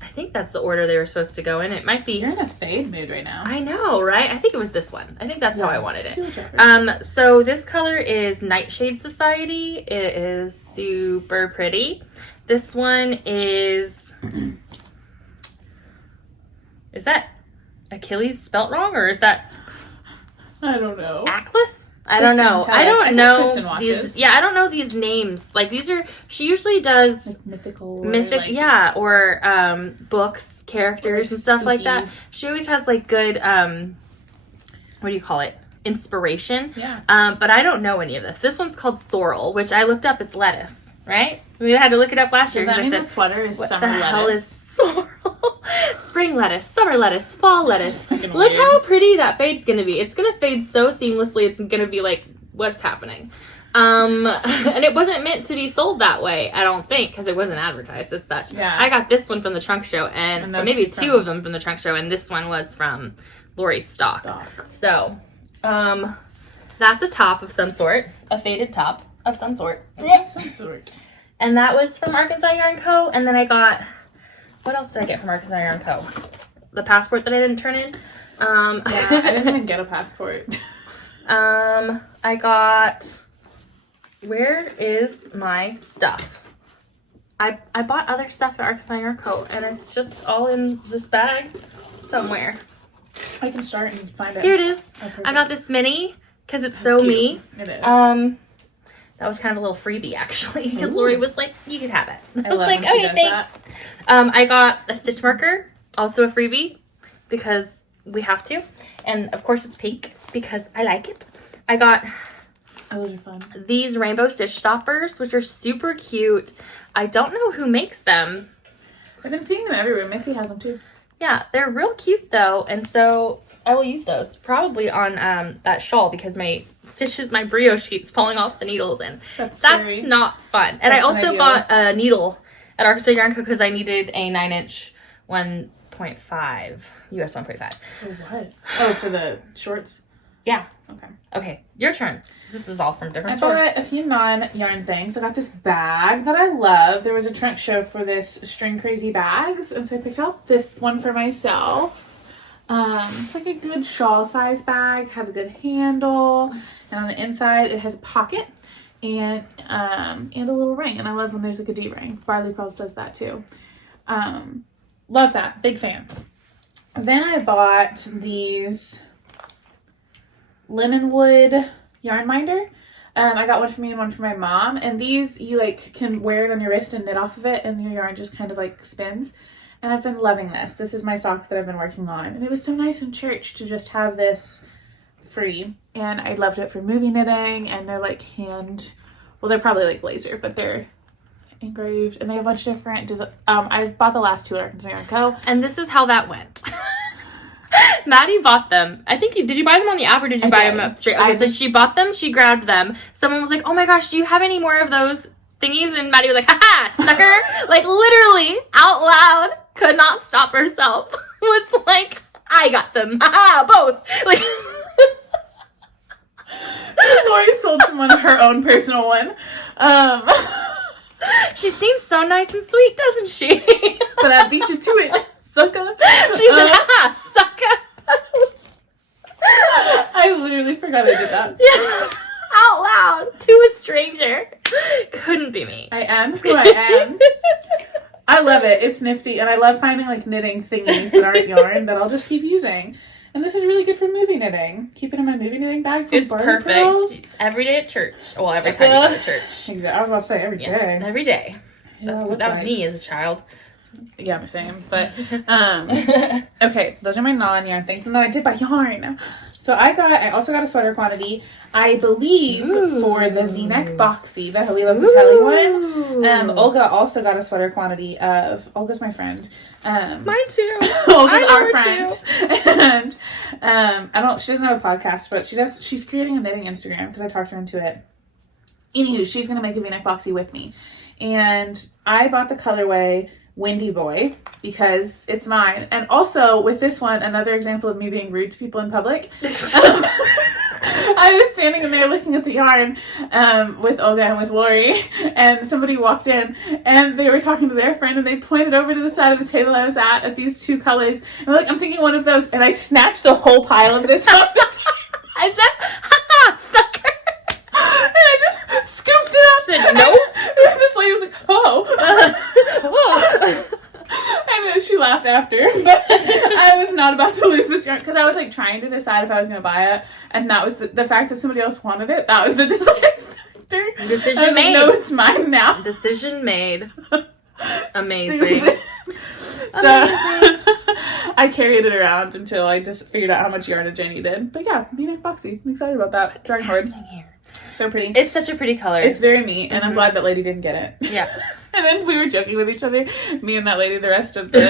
I think that's the order they were supposed to go in. It might be. You're in a fade mood right now. I know, right? I think it was this one. I think that's how I wanted it. So this color is Nightshade Society. It is super pretty. This one is that Achilles spelt wrong, or is that I don't know. Atlas? I don't know. I don't know. I don't know these names. Like, these are, she usually does like mythical, or books, characters and stuff like that. She always has like good what do you call it? Inspiration. Yeah. But I don't know any of this. This one's called Sorrel, which I looked up. It's lettuce, right? We had to look it up last year. Does that mean the sweater is summer lettuce? What the hell is sorrel? Spring lettuce, summer lettuce, fall lettuce. Look how pretty that fade's gonna be. It's gonna fade so seamlessly. It's gonna be like, what's happening? And it wasn't meant to be sold that way, I don't think, because it wasn't advertised as such. Yeah. I got this one from the trunk show, and maybe 2 of them from the trunk show, and this one was from Lori's stock. So, that's a top of some sort, a faded top of some sort. Some sort. And that was from Arkansas Yarn Co. And then I got, what else did I get from Arkansas Yarn Co? The passport that I didn't turn in. I didn't even get a passport. I got, where is my stuff? I bought other stuff at Arkansas Yarn Co. And it's just all in this bag somewhere. I can start and find it. Here it is. Oh, I got this mini because it's so cute. me. It is. That was kind of a little freebie, actually, because Lori was like, you can have it. I was love like, okay, thanks. I got a stitch marker, also a freebie, because we have to. And, of course, it's pink, because I like it. I got these rainbow stitch stoppers, which are super cute. I don't know who makes them. I've been seeing them everywhere. Missy has them, too. Yeah, they're real cute, though, and so I will use those probably on that shawl, because my brioche keeps falling off the needles, and that's not fun. And I also got a at Arkansas Yarn Co. because I needed a 9-inch 1.5, US 1.5. For what? Oh, for the shorts? Yeah. Okay, your turn. This is all from different I stores. bought a few non-yarn things. I got this bag that I love. There was a trunk show for this String Crazy bags, and so I picked out this one for myself. It's like a good shawl size bag, has a good handle, and on the inside it has a pocket and a little ring. And I love when there's like a D-ring. Barley Pearls does that too. Love that. Big fan. Then I bought these Lemonwood yarn minder. I got one for me and one for my mom, and these you like can wear it on your wrist and knit off of it, and your yarn just kind of like spins. And I've been loving this. This is my sock that I've been working on, and it was so nice in church to just have this free. And I loved it for movie knitting, and they're like they're probably like laser, but they're engraved, and they have a bunch of different I bought the last two at Arkansas Yarn Co. And this is how that went. Maddie bought them. I think did you buy them on the app or did you buy them up straight? Okay, so she bought them, she grabbed them. Someone was like, oh my gosh, do you have any more of those thingies? And Maddie was like, haha, sucker. Like literally out loud, could not stop herself. Was like, I got them. Haha, both. Like Lori sold someone her own personal one. She seems so nice and sweet, doesn't she? But I beat you to it, sucker. She said, haha, sucker. I literally forgot I did that. Yeah. Out loud to a stranger. Couldn't be me. I am who I am. I love it. It's nifty, and I love finding like knitting thingies that aren't yarn that I'll just keep using. And this is really good for movie knitting. Keep it in my movie knitting bag. It's perfect. Pearls. Every day at church. Well, every time you go to church. Exactly. I was about to say every day. Every day. That was me as a child. Yeah, I'm saying. But okay, those are my non-yarn things, and then I did buy yarn. So I also got a sweater quantity, I believe, for the V-neck boxy, the Holy Love Patelli one. Olga also got a sweater quantity of, Olga's my friend. Mine too. Olga's our friend. Too. And she doesn't have a podcast, but she's creating a knitting Instagram because I talked her into it. Anywho, she's going to make a V-neck boxy with me. And I bought the colorway Windy Boy because it's mine. And also with this one, another example of me being rude to people in public. I was standing in there looking at the yarn with Olga and with Lori, and somebody walked in and they were talking to their friend, and they pointed over to the side of the table I was at these two colors, and I'm like, I'm thinking one of those, and I snatched the whole pile of this off the top. I said, haha, sucker. And I just scooped it up. Said, nope. And this lady was like, oh. And then she laughed after, but I was not about to lose this yarn because I was like trying to decide if I was going to buy it, and that was the fact that somebody else wanted it. That was the deciding factor. Decision made. No, it's mine now. Decision made. Amazing. So I carried it around until I just figured out how much yardage I needed. But yeah, V-neck boxy. I'm excited about that. Trying hard. So pretty. It's such a pretty color. It's very me, and I'm glad that lady didn't get it. Yeah. And then we were joking with each other, me and that lady, the rest of the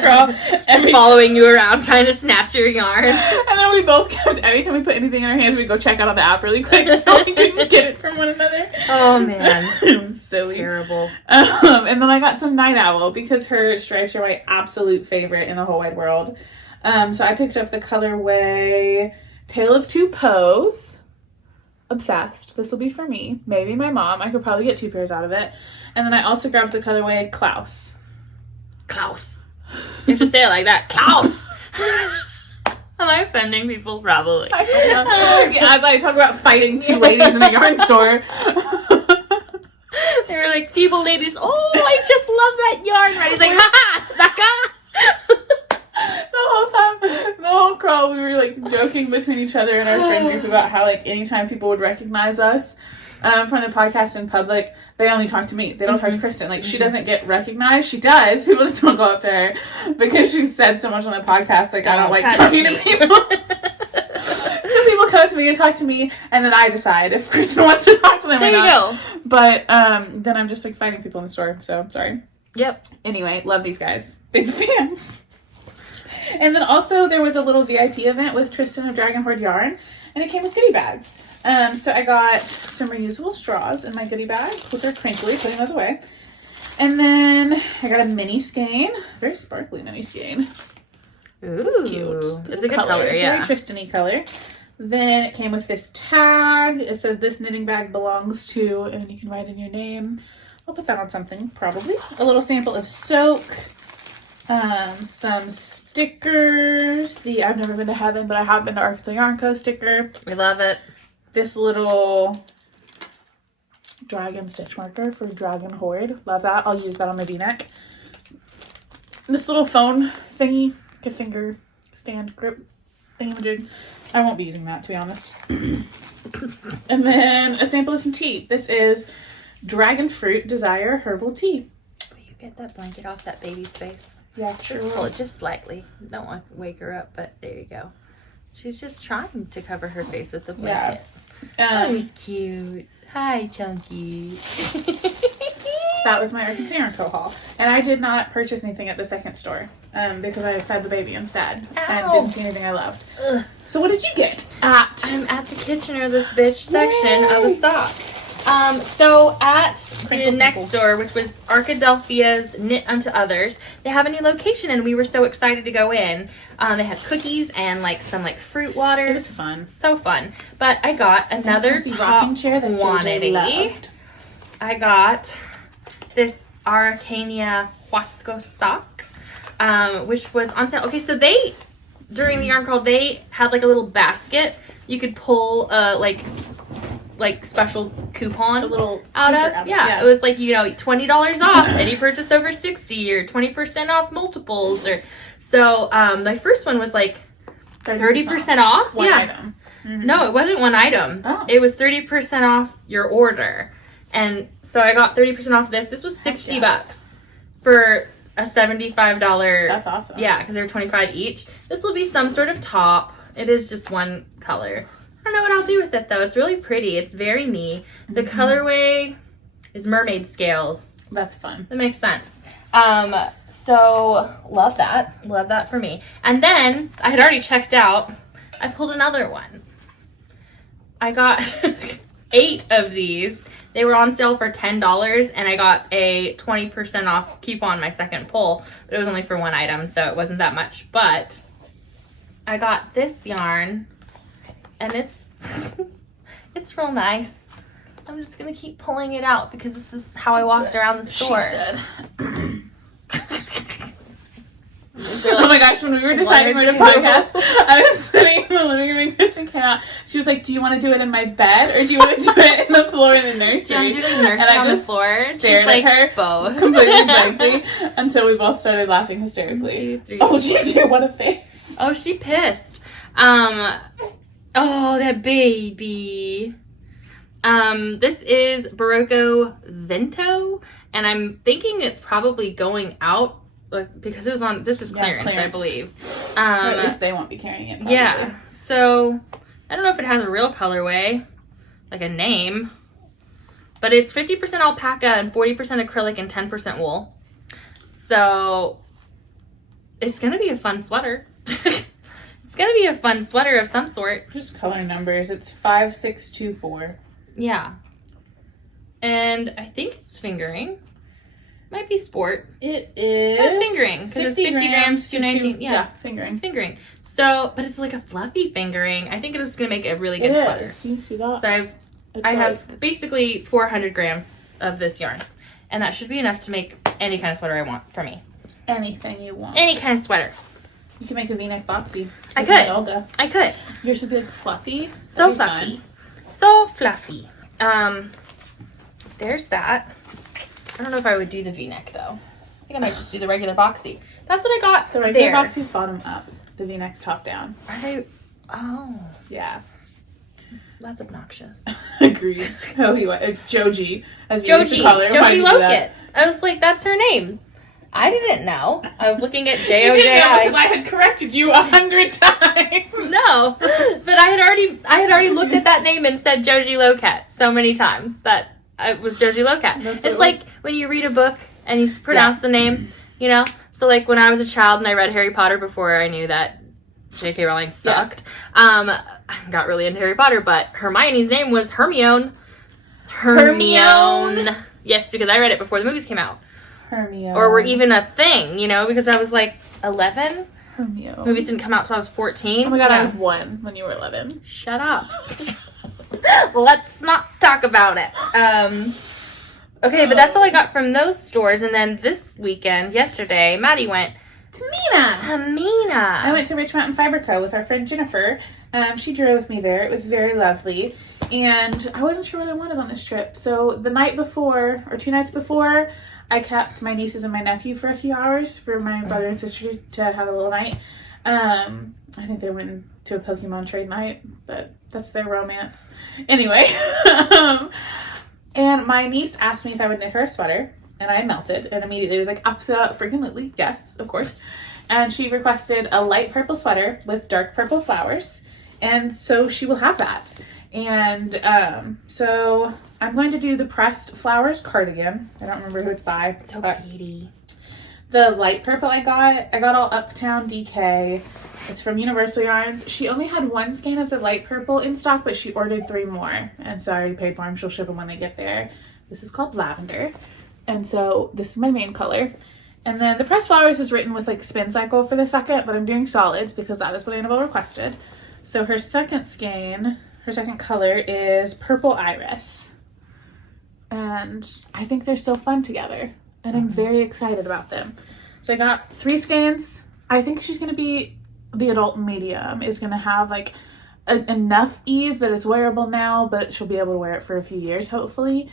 crawl. Just following you around, trying to snatch your yarn. And then we both kept, every time we put anything in our hands, we'd go check out on the app really quick so we couldn't get it from one another. Oh, man. It was silly. Terrible. And then I got some Night Owl because her stripes are my absolute favorite in the whole wide world. So I picked up the colorway Tale of Two Pose. Obsessed. This will be for me. Maybe my mom. I could probably get 2 pairs out of it. And then I also grabbed the colorway Klaus. Klaus. You have to say it like that. Klaus. Am I offending people? Probably. I don't know. As I talk about fighting 2 ladies in a yarn store. They were like, feeble ladies. Oh, I just love that yarn. Right? He's like, haha, sucker. The whole crawl, we were like joking between each other and our friend group about how like anytime people would recognize us from the podcast in public, they only talk to me. They don't talk to Christen. Like she doesn't get recognized. She does. People just don't go up to her because she said so much on the podcast. Like I don't like talking to people. So people come up to me and talk to me, and then I decide if Christen wants to talk to them or not. There you go. But then I'm just like fighting people in the store. So sorry. Yep. Anyway, love these guys. Big fans. And then also there was a little VIP event with Tristan of Dragon Horde Yarn, and it came with goodie bags. So I got some reusable straws in my goodie bag, which are crinkly, putting those away. And then I got a mini skein. Very sparkly mini skein. Ooh, it's cute. It's a good color, It's yeah. a very Tristan-y color. Then it came with this tag. It says this knitting bag belongs to, and you can write in your name. I'll put that on something, probably. A little sample of soak. Some stickers. The I've never been to heaven, but I have been to Arkansas Yarn Co. sticker. We love it. This little dragon stitch marker for Dragon Horde. Love that. I'll use that on my v-neck. This little phone thingy, like a finger stand grip thingamajig. I won't be using that, to be honest. And then a sample of some tea. This is Dragon Fruit Desire Herbal Tea. Will you get that blanket off that baby's face? Yeah, sure. Just pull it just slightly. Don't want to wake her up, but there you go. She's just trying to cover her face with the blanket. Yeah. Oh, he's cute. Hi, Chunky. That was my Arkansas Yarn Co. haul. And I did not purchase anything at the second store because I fed the baby instead. And didn't see anything I loved. Ugh. So what did you get at? I'm at the Kitchener this bitch section of a stock. So at the next store, which was Arkadelphia's Knit Unto Others, they have a new location and we were so excited to go in. They had cookies and like some like fruit waters. It was fun. So fun. But I got another top chair that quantity. loved. I got this Arcania Huasco sock, which was on sale. Okay, so they, during the yarn call, they had like a little basket you could pull like special coupon A little out paper of. Yeah, it was like, you know, $20 off any purchase over 60 or 20% off multiples. Or so my first one was like 30% off. One yeah. item. Mm-hmm. No, it wasn't one item. Oh. It was 30% off your order. And so I got 30% off this. This was $60 for a $75. That's awesome. Yeah, because they were $25 each. This will be some sort of top. It is just one color. I don't know what I'll do with it though. It's really pretty. It's very me. The colorway is mermaid scales. That's fun. That makes sense. So love that. Love that for me. And then I had already checked out. I pulled another one. I got 8 of these. They were on sale for $10 and I got a 20% off coupon my second pull, but it was only for one item, so it wasn't that much. But I got this yarn and it's it's real nice. I'm just gonna keep pulling it out because this is how I walked around the store. She said. Oh my gosh, when we were deciding where to podcast, I was sitting in the living room and Christen came out. She was like, do you want to do it in my bed or do you want to do it in the floor in the nursery? Do you want to do it in the nursery and on I the just floor? stared like at her both. completely blankly until we both started laughing hysterically. 1, 2, 3. Oh, Gigi, what a face. Oh, she pissed. Oh, that baby. This is Barocco Vento, and I'm thinking it's probably going out because it was on. This is clearance, I believe. Or at least they won't be carrying it. Probably. Yeah. So I don't know if it has a real colorway, like a name, but it's 50% alpaca and 40% acrylic and 10% wool. So it's gonna be a fun sweater. It's gonna be a fun sweater of some sort. Just color numbers. It's 5624. Yeah. And I think it's fingering. Might be sport. It is. It's fingering because it's 50 grams to 19. Yeah, fingering. It's fingering. So, but it's like a fluffy fingering. I think it's gonna make a really good sweater. Is. Do you see that? So I have basically 400 grams of this yarn, and that should be enough to make any kind of sweater I want for me. Anything you want. Any kind of sweater. You can make a V-neck boxy. I could. Ysolda. I could. Yours should be like fluffy. So fluffy. So fluffy. There's that. I don't know if I would do the V-neck though. I think I might just do the regular boxy. That's what I got. The regular boxy's bottom up. The V-neck's top down. Are they? Oh. Yeah. That's obnoxious. Agreed. Oh, you Joji, as you used to call her. Joji Lokit. I was like, that's her name. I didn't know. I was looking at Joji. You didn't know because I had corrected you 100 times. No, but I had already looked at that name and said Joji Loket so many times that it was Joji Loket. It's like when you read a book and you pronounce the name, you know. So like when I was a child and I read Harry Potter before I knew that J.K. Rowling sucked. I got really into Harry Potter, but Hermione's name was Hermione. Hermione. Yes, because I read it before the movies came out. Hermio. Or were even a thing, you know, because I was like 11. Hermio. Movies didn't come out till I was 14. Oh my god, I was 1 when you were 11. Shut up. Let's not talk about it. Okay, but that's all I got from those stores. And then this weekend, yesterday, Maddie went to Mina. I went to Rich Mountain Fiber Co. with our friend Jennifer. She drove me there. It was very lovely. And I wasn't sure what I wanted on this trip. So the night before, or 2 nights before, I kept my nieces and my nephew for a few hours for my brother and sister to have a little night. I think they went to a Pokemon trade night, but that's their romance. Anyway, and my niece asked me if I would knit her a sweater, and I melted and immediately was like, absolutely, yes, of course. And she requested a light purple sweater with dark purple flowers, and so she will have that. And so I'm going to do the pressed flowers cardigan. I don't remember who it's by. So pretty. The light purple I got all Uptown DK. It's from Universal Yarns. She only had 1 skein of the light purple in stock, but she ordered 3 more. And so I already paid for them. She'll ship them when they get there. This is called Lavender. And so this is my main color. And then the pressed flowers is written with like spin cycle for the second, but I'm doing solids because that is what Annabelle requested. So her second skein, her second color is Purple Iris. And I think they're so fun together. And I'm very excited about them. So I got 3 skeins. I think she's going to be the adult medium. Is going to have like enough ease that it's wearable now, but she'll be able to wear it for a few years, hopefully.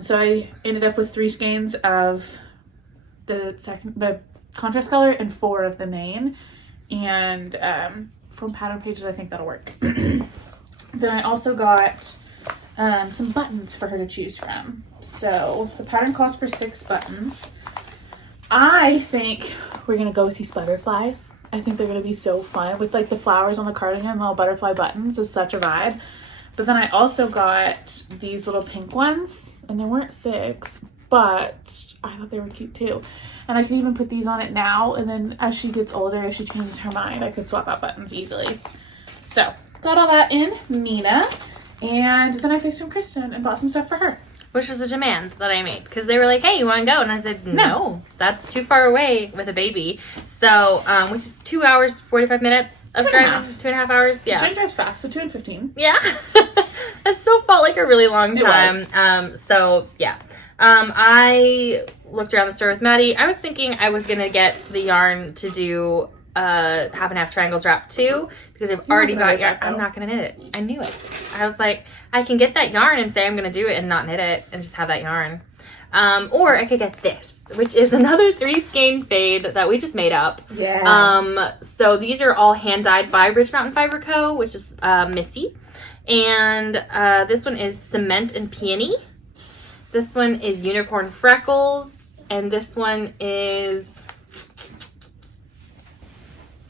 So I ended up with 3 skeins of the contrast color and 4 of the main. And from Pattern Pages, I think that'll work. Then I also got some buttons for her to choose from. So the pattern calls for 6 buttons. I think we're gonna go with these butterflies. I think they're gonna be so fun with like the flowers on the cardigan and little butterfly buttons is such a vibe. But then I also got these little pink ones, and they weren't 6, but I thought they were cute too. And I can even put these on it now, and then as she gets older, if she changes her mind, I could swap out buttons easily. So got all that in Mina. And then I FaceTimed Christen and bought some stuff for her. Which was a demand that I made. Because they were like, hey, you want to go? And I said, no, that's too far away with a baby. So, which is 2 hours, 45 minutes of driving. 2.5 hours. Yeah. Jen drives fast, so 2 and 15. Yeah. That still felt like a really long time. So, yeah. I looked around the store with Maddie. I was thinking I was going to get the yarn to do half and half triangles wrap too, because I've already got yarn. I'm not gonna knit it. I knew it. I was like, I can get that yarn and say I'm gonna do it and not knit it and just have that yarn. Or I could get this, which is another 3 skein fade that we just made up. Yeah. So these are all hand dyed by Rich Mountain Fiber Co., which is Missy. And this one is Cement and Peony. This one is Unicorn Freckles. And this one is,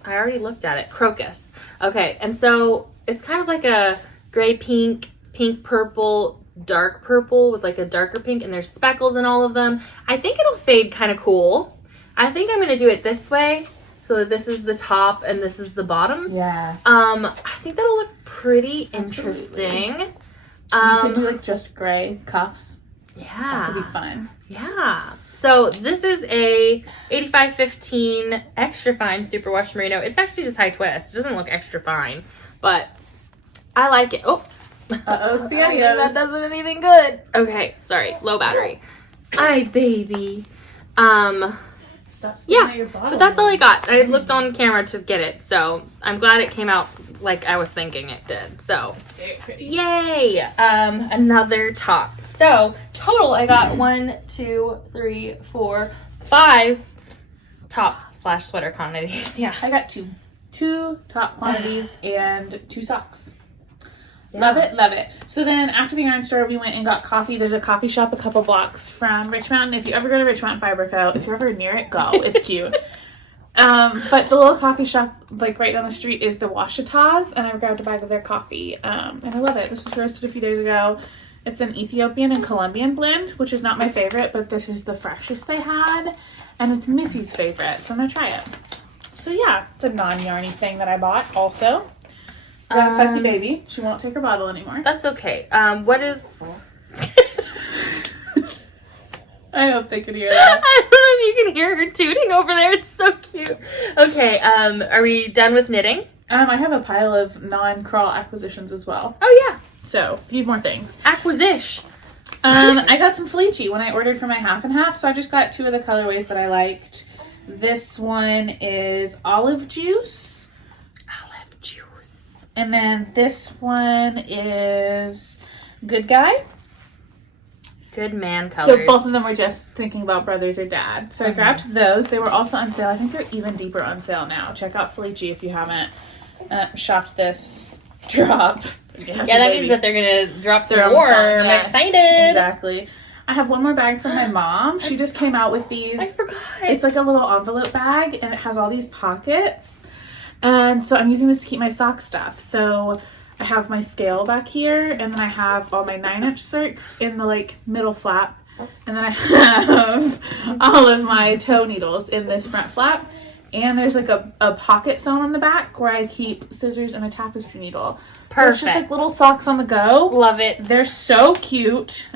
I already looked at it, Crocus. Okay, and so it's kind of like a gray pink, pink purple, dark purple with like a darker pink, and there's speckles in all of them. I think it'll fade kind of cool. I think I'm gonna do it this way, so that this is the top and this is the bottom. Yeah. I think that'll look pretty interesting. You could do like just gray cuffs. Yeah. That could be fun. Yeah. So this is a 8515 extra fine superwash merino. It's actually just high twist. It doesn't look extra fine, but I like it. Oh, spaghettios. That doesn't anything good. Okay, sorry, low battery. Ay, baby. Yeah, but that's all I got. I looked on camera to get it, so I'm glad it came out like I was thinking it did. So, very pretty. Yay! Another top. So total, I got 1, 2, 3, 4, 5 top / sweater quantities. Yeah, I got 2 top quantities and 2 socks. Yeah. Love it. So then after the yarn store, we went and got coffee. There's a coffee shop a couple blocks from Rich Mountain. If you ever go to Rich Mountain Fiber Co., if you're ever near it, go. It's cute. But the little coffee shop, like right down the street, is the Washitas, and I grabbed a bag of their coffee. And I love it. This was roasted a few days ago. It's an Ethiopian and Colombian blend, which is not my favorite, but this is the freshest they had, and it's Missy's favorite, so I'm gonna try it. So yeah, it's a non-yarny thing that I bought also. Got a fussy baby. She won't take her bottle anymore. That's okay. What is... I hope they could hear that. I don't know if you can hear her tooting over there. It's so cute. Okay, are we done with knitting? I have a pile of non-crawl acquisitions as well. Oh, yeah. So, a few more things. Acquisition. I got some Felici when I ordered for my half and half, so I just got 2 of the colorways that I liked. This one is olive juice. Olive juice. And then this one is good guy. Good man colors. So both of them were just thinking about brothers or dad. So I grabbed those. They were also on sale. I think they're even deeper on sale now. Check out Felici if you haven't shopped this drop. Yeah, that means that they're going to drop some They're more. almost I'm excited. Exactly. I have one more bag from my mom. She just came out with these. I forgot. It's like a little envelope bag, and it has all these pockets. And so I'm using this to keep my sock stuff. So I have my scale back here, and then I have all my 9-inch circs in the like middle flap. And then I have all of my toe needles in this front flap. And there's like a pocket sewn on the back where I keep scissors and a tapestry needle. Perfect. So it's just like little socks on the go. Love it. They're so cute.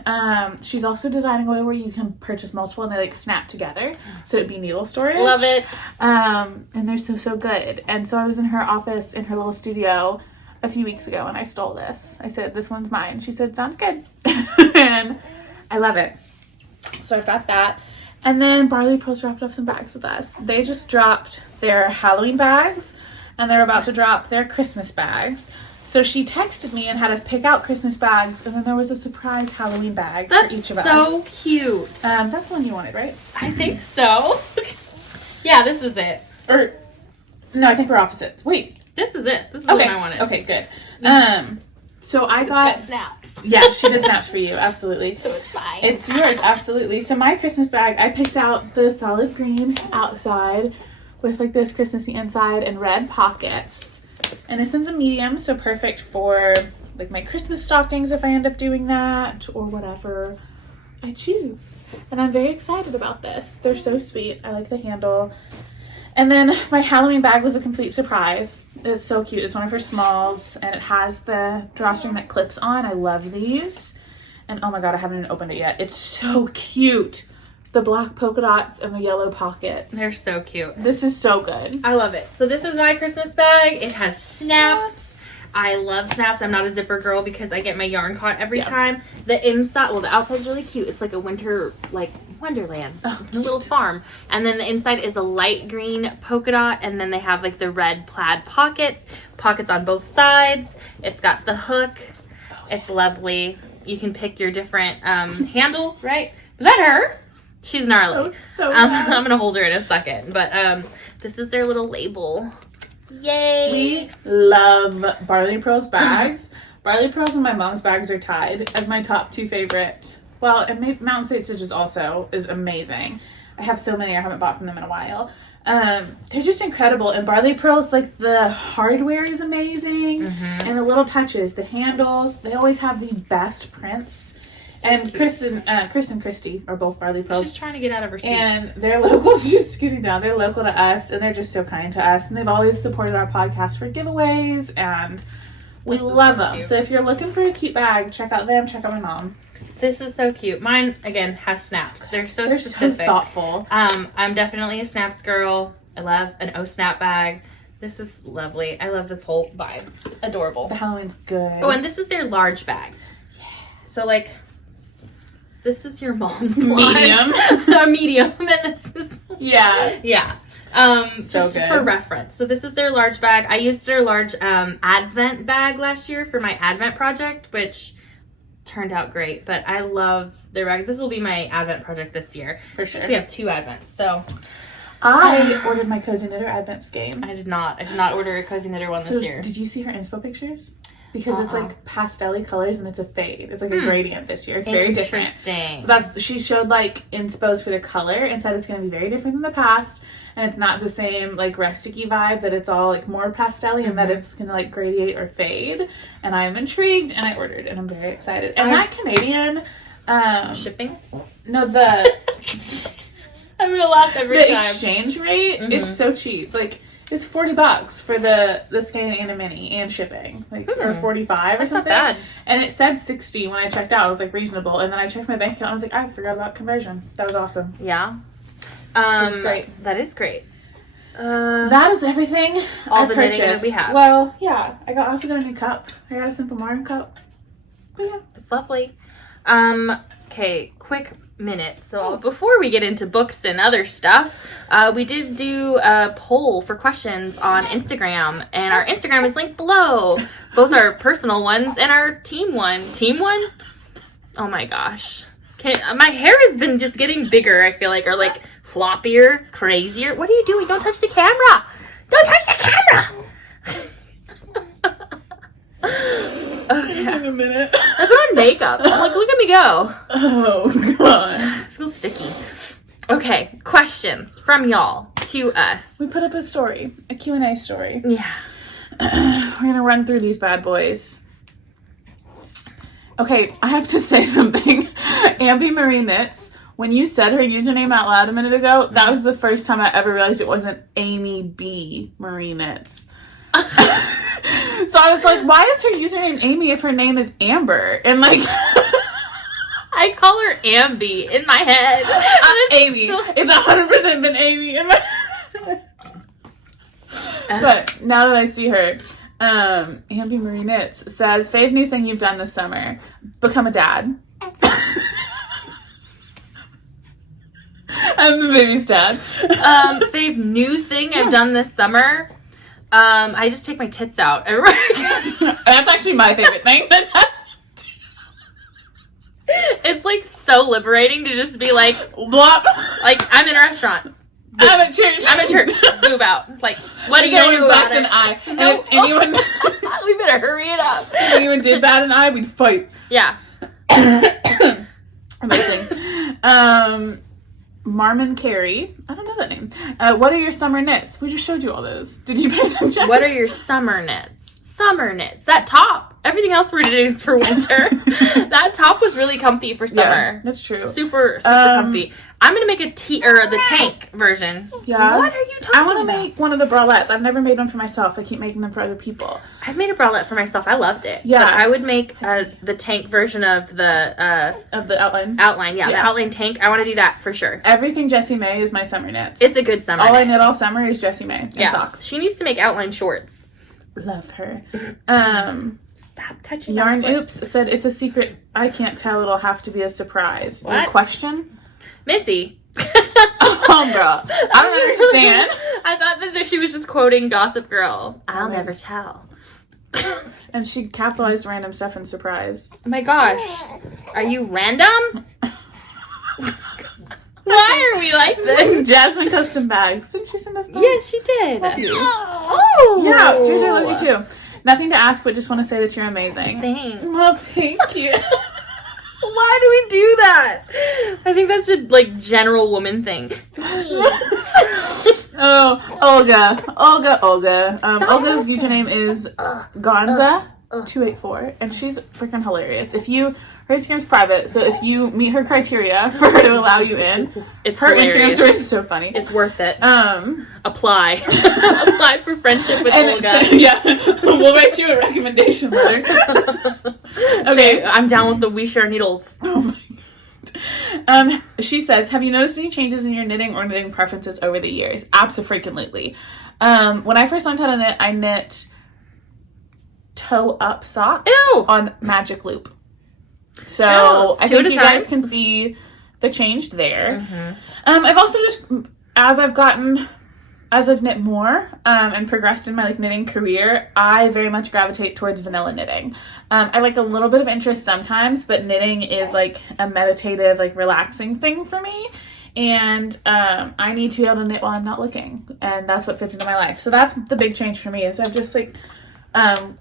She's also designing a way where you can purchase multiple and they like snap together. So it'd be needle storage. Love it. And they're so good. And so I was in her office in her little studio a few weeks ago and I stole this. I said, this one's mine. She said, sounds good. And I love it. So I've got that. And then Barley Pros dropped off some bags with us. They just dropped their Halloween bags and they're about to drop their Christmas bags. So she texted me and had us pick out Christmas bags, and then there was a surprise Halloween bag for each of us. That's so cute. That's the one you wanted, right? I think so. Yeah, this is it. Or, no, I think we're opposites. Wait. This is it. This is the one I wanted. Okay, good. So I got snaps. Yeah, she did snaps for you, absolutely. So it's fine. It's yours, absolutely. So my Christmas bag, I picked out the solid green outside with like this Christmassy inside and red pockets. And this one's a medium, so perfect for like my Christmas stockings if I end up doing that or whatever I choose. And I'm very excited about this. They're so sweet. I like the handle. And then my Halloween bag was a complete surprise. It's so cute. It's one of her smalls and it has the drawstring that clips on. I love these. And oh my god, I haven't even opened it yet. It's so cute. The black polka dots and the yellow pocket. They're so cute. This is so good. I love it. So this is my Christmas bag. It has snaps. I love snaps. I'm not a zipper girl because I get my yarn caught every time. The inside, well, the outside's really cute. It's like a winter, like, wonderland. Oh, a little farm. And then the inside is a light green polka dot. And then they have, like, the red plaid pockets. Pockets on both sides. It's got the hook. It's lovely. You can pick your different handle, right? Is that her? She's gnarly. Oh, so I'm going to hold her in a second. But this is their little label. Yay! We love Barley Pros bags. Barley Pros and my mom's bags are tied as my top 2 favorite. Well, and Mountain State Stitches also is amazing. I have so many I haven't bought from them in a while. They're just incredible. And Barley Pros, like the hardware is amazing. And the little touches, the handles, they always have the best prints. So and Christen and Christy are both Barley Pros. She's trying to get out of her seat. And they're local, just getting down. They're local to us, and they're just so kind to us. And they've always supported our podcast for giveaways, and we love them. Cute. So if you're looking for a cute bag, check out them. Check out my mom. This is so cute. Mine, again, has snaps. They're so specific. So thoughtful. I'm definitely a snaps girl. I love an O-snap bag. This is lovely. I love this whole vibe. Adorable. The Halloween's good. Oh, and this is their large bag. Yeah. So, like, this is your mom's medium. A medium. And this is... Yeah. Yeah. So just good. For reference. So this is their large bag. I used their large Advent bag last year for my Advent project, which turned out great. But I love their bag. This will be my Advent project this year. For sure. We have 2 Advents, so... I ordered my Cozy Knitter Advent Skein. I did not order a Cozy Knitter one this year. Did you see her inspo pictures? Because it's like pastel-y colors and it's a fade. It's like a gradient this year. It's very different. Interesting. So she showed like inspos for the color and said it's going to be very different than the past. And it's not the same like rusticy vibe, that it's all like more pastel-y and that it's going to like gradiate or fade. And I'm intrigued and I ordered and I'm very excited. And that Canadian... shipping? No, the... I'm going to laugh every time. The exchange rate, it's so cheap. Like, It's $40 for the skein and a mini and shipping, like or 45 or something. Not bad. And it said 60 when I checked out. I was like reasonable, and then I checked my bank account. I was like, I forgot about conversion. That was awesome. Yeah, That's great. That is great. That is everything. All the knitting that we have. Well, yeah, I also got a new cup. I got a simple Martin cup. But yeah, it's lovely. Okay, quick minute. So before we get into books and other stuff, we did do a poll for questions on Instagram, and our Instagram is linked below. Both our personal ones and our team one. Team one? Oh my gosh. My hair has been just getting bigger, I feel like, or like floppier, crazier. What are you doing? Don't touch the camera! Don't touch the camera! okay. Just in a minute. I put on makeup. I'm like, look at me go. Oh, God. I feel sticky. Okay, questions from y'all to us. We put up a story, a Q&A story. Yeah. We're going to run through these bad boys. Okay, I have to say something. Ambi Marie Knits, when you said her username out loud a minute ago, that was the first time I ever realized it wasn't Amy B. Marie Knits. So I was like, why is her username Amy if her name is Amber? And like... I call her Ambi in my head. Amy. It's 100% been Amy in my But now that I see her... Ambi Marie Knits says, fave new thing you've done this summer. Become a dad. I'm the baby's dad. Fave new thing I've done this summer. I just take my tits out. That's actually my favorite thing. It's like so liberating to just be like, Blop. Like I'm in a restaurant. I'm at church. I'm at church. Move out. Like, what are you gonna do about it? An eye. No. And if anyone, we better hurry it up. If anyone did bat an eye, we'd fight. Yeah. Amazing. Marmon Carey. I don't know that name. What are your summer knits? We just showed you all those. Did you pay attention? What are your summer knits? Summer knits. That top. Everything else we're doing is for winter. That top was really comfy for summer. Yeah, that's true. Super comfy. I'm gonna make the tank version. Yeah. What are you talking about? I want to make one of the bralettes. I've never made one for myself. I keep making them for other people. I've made a bralette for myself. I loved it. Yeah. But I would make the tank version of the outline. Outline, yeah. The outline tank. I want to do that for sure. Everything Jessie May is my summer knits. It's a good summer. All I knit all summer is Jessie May and socks. She needs to make outline shorts. Love her. Stop touching Yarn Oops said it's a secret. I can't tell. It'll have to be a surprise. What? Question? Missy. Oh, girl. I don't understand. I thought that she was just quoting Gossip Girl. I'll never tell. And she capitalized random stuff in surprise. Oh my gosh. Are you random? Why are we like this? Jasmine Custom Bags. Didn't she send us bags? Yes, she did. Love you. Oh. Yeah, JJ loves you too. Nothing to ask, but just want to say that you're amazing. Thanks. Well, thank you. Why do we do that? I think that's a general woman thing. Oh, Olga. Olga's username is Gonza284, and she's freaking hilarious. Her Instagram's private, so if you meet her criteria for her to allow you in, her hilarious. Instagram story is so funny. It's worth it. Apply. Apply for friendship with Olga. We'll write you a recommendation letter. Okay, I'm down with the We Share Needles. Oh my God. She says, have you noticed any changes in your knitting or knitting preferences over the years? Abso-freaking-lutely. When I first learned how to knit, I knit toe-up socks on Magic Loop. So I think you guys can see the change there. Mm-hmm. I've also just, as I've knit more and progressed in my knitting career, I very much gravitate towards vanilla knitting. I like a little bit of interest sometimes, but knitting is a meditative, relaxing thing for me. And I need to be able to knit while I'm not looking. And that's what fits into my life. So that's the big change for me, is I've just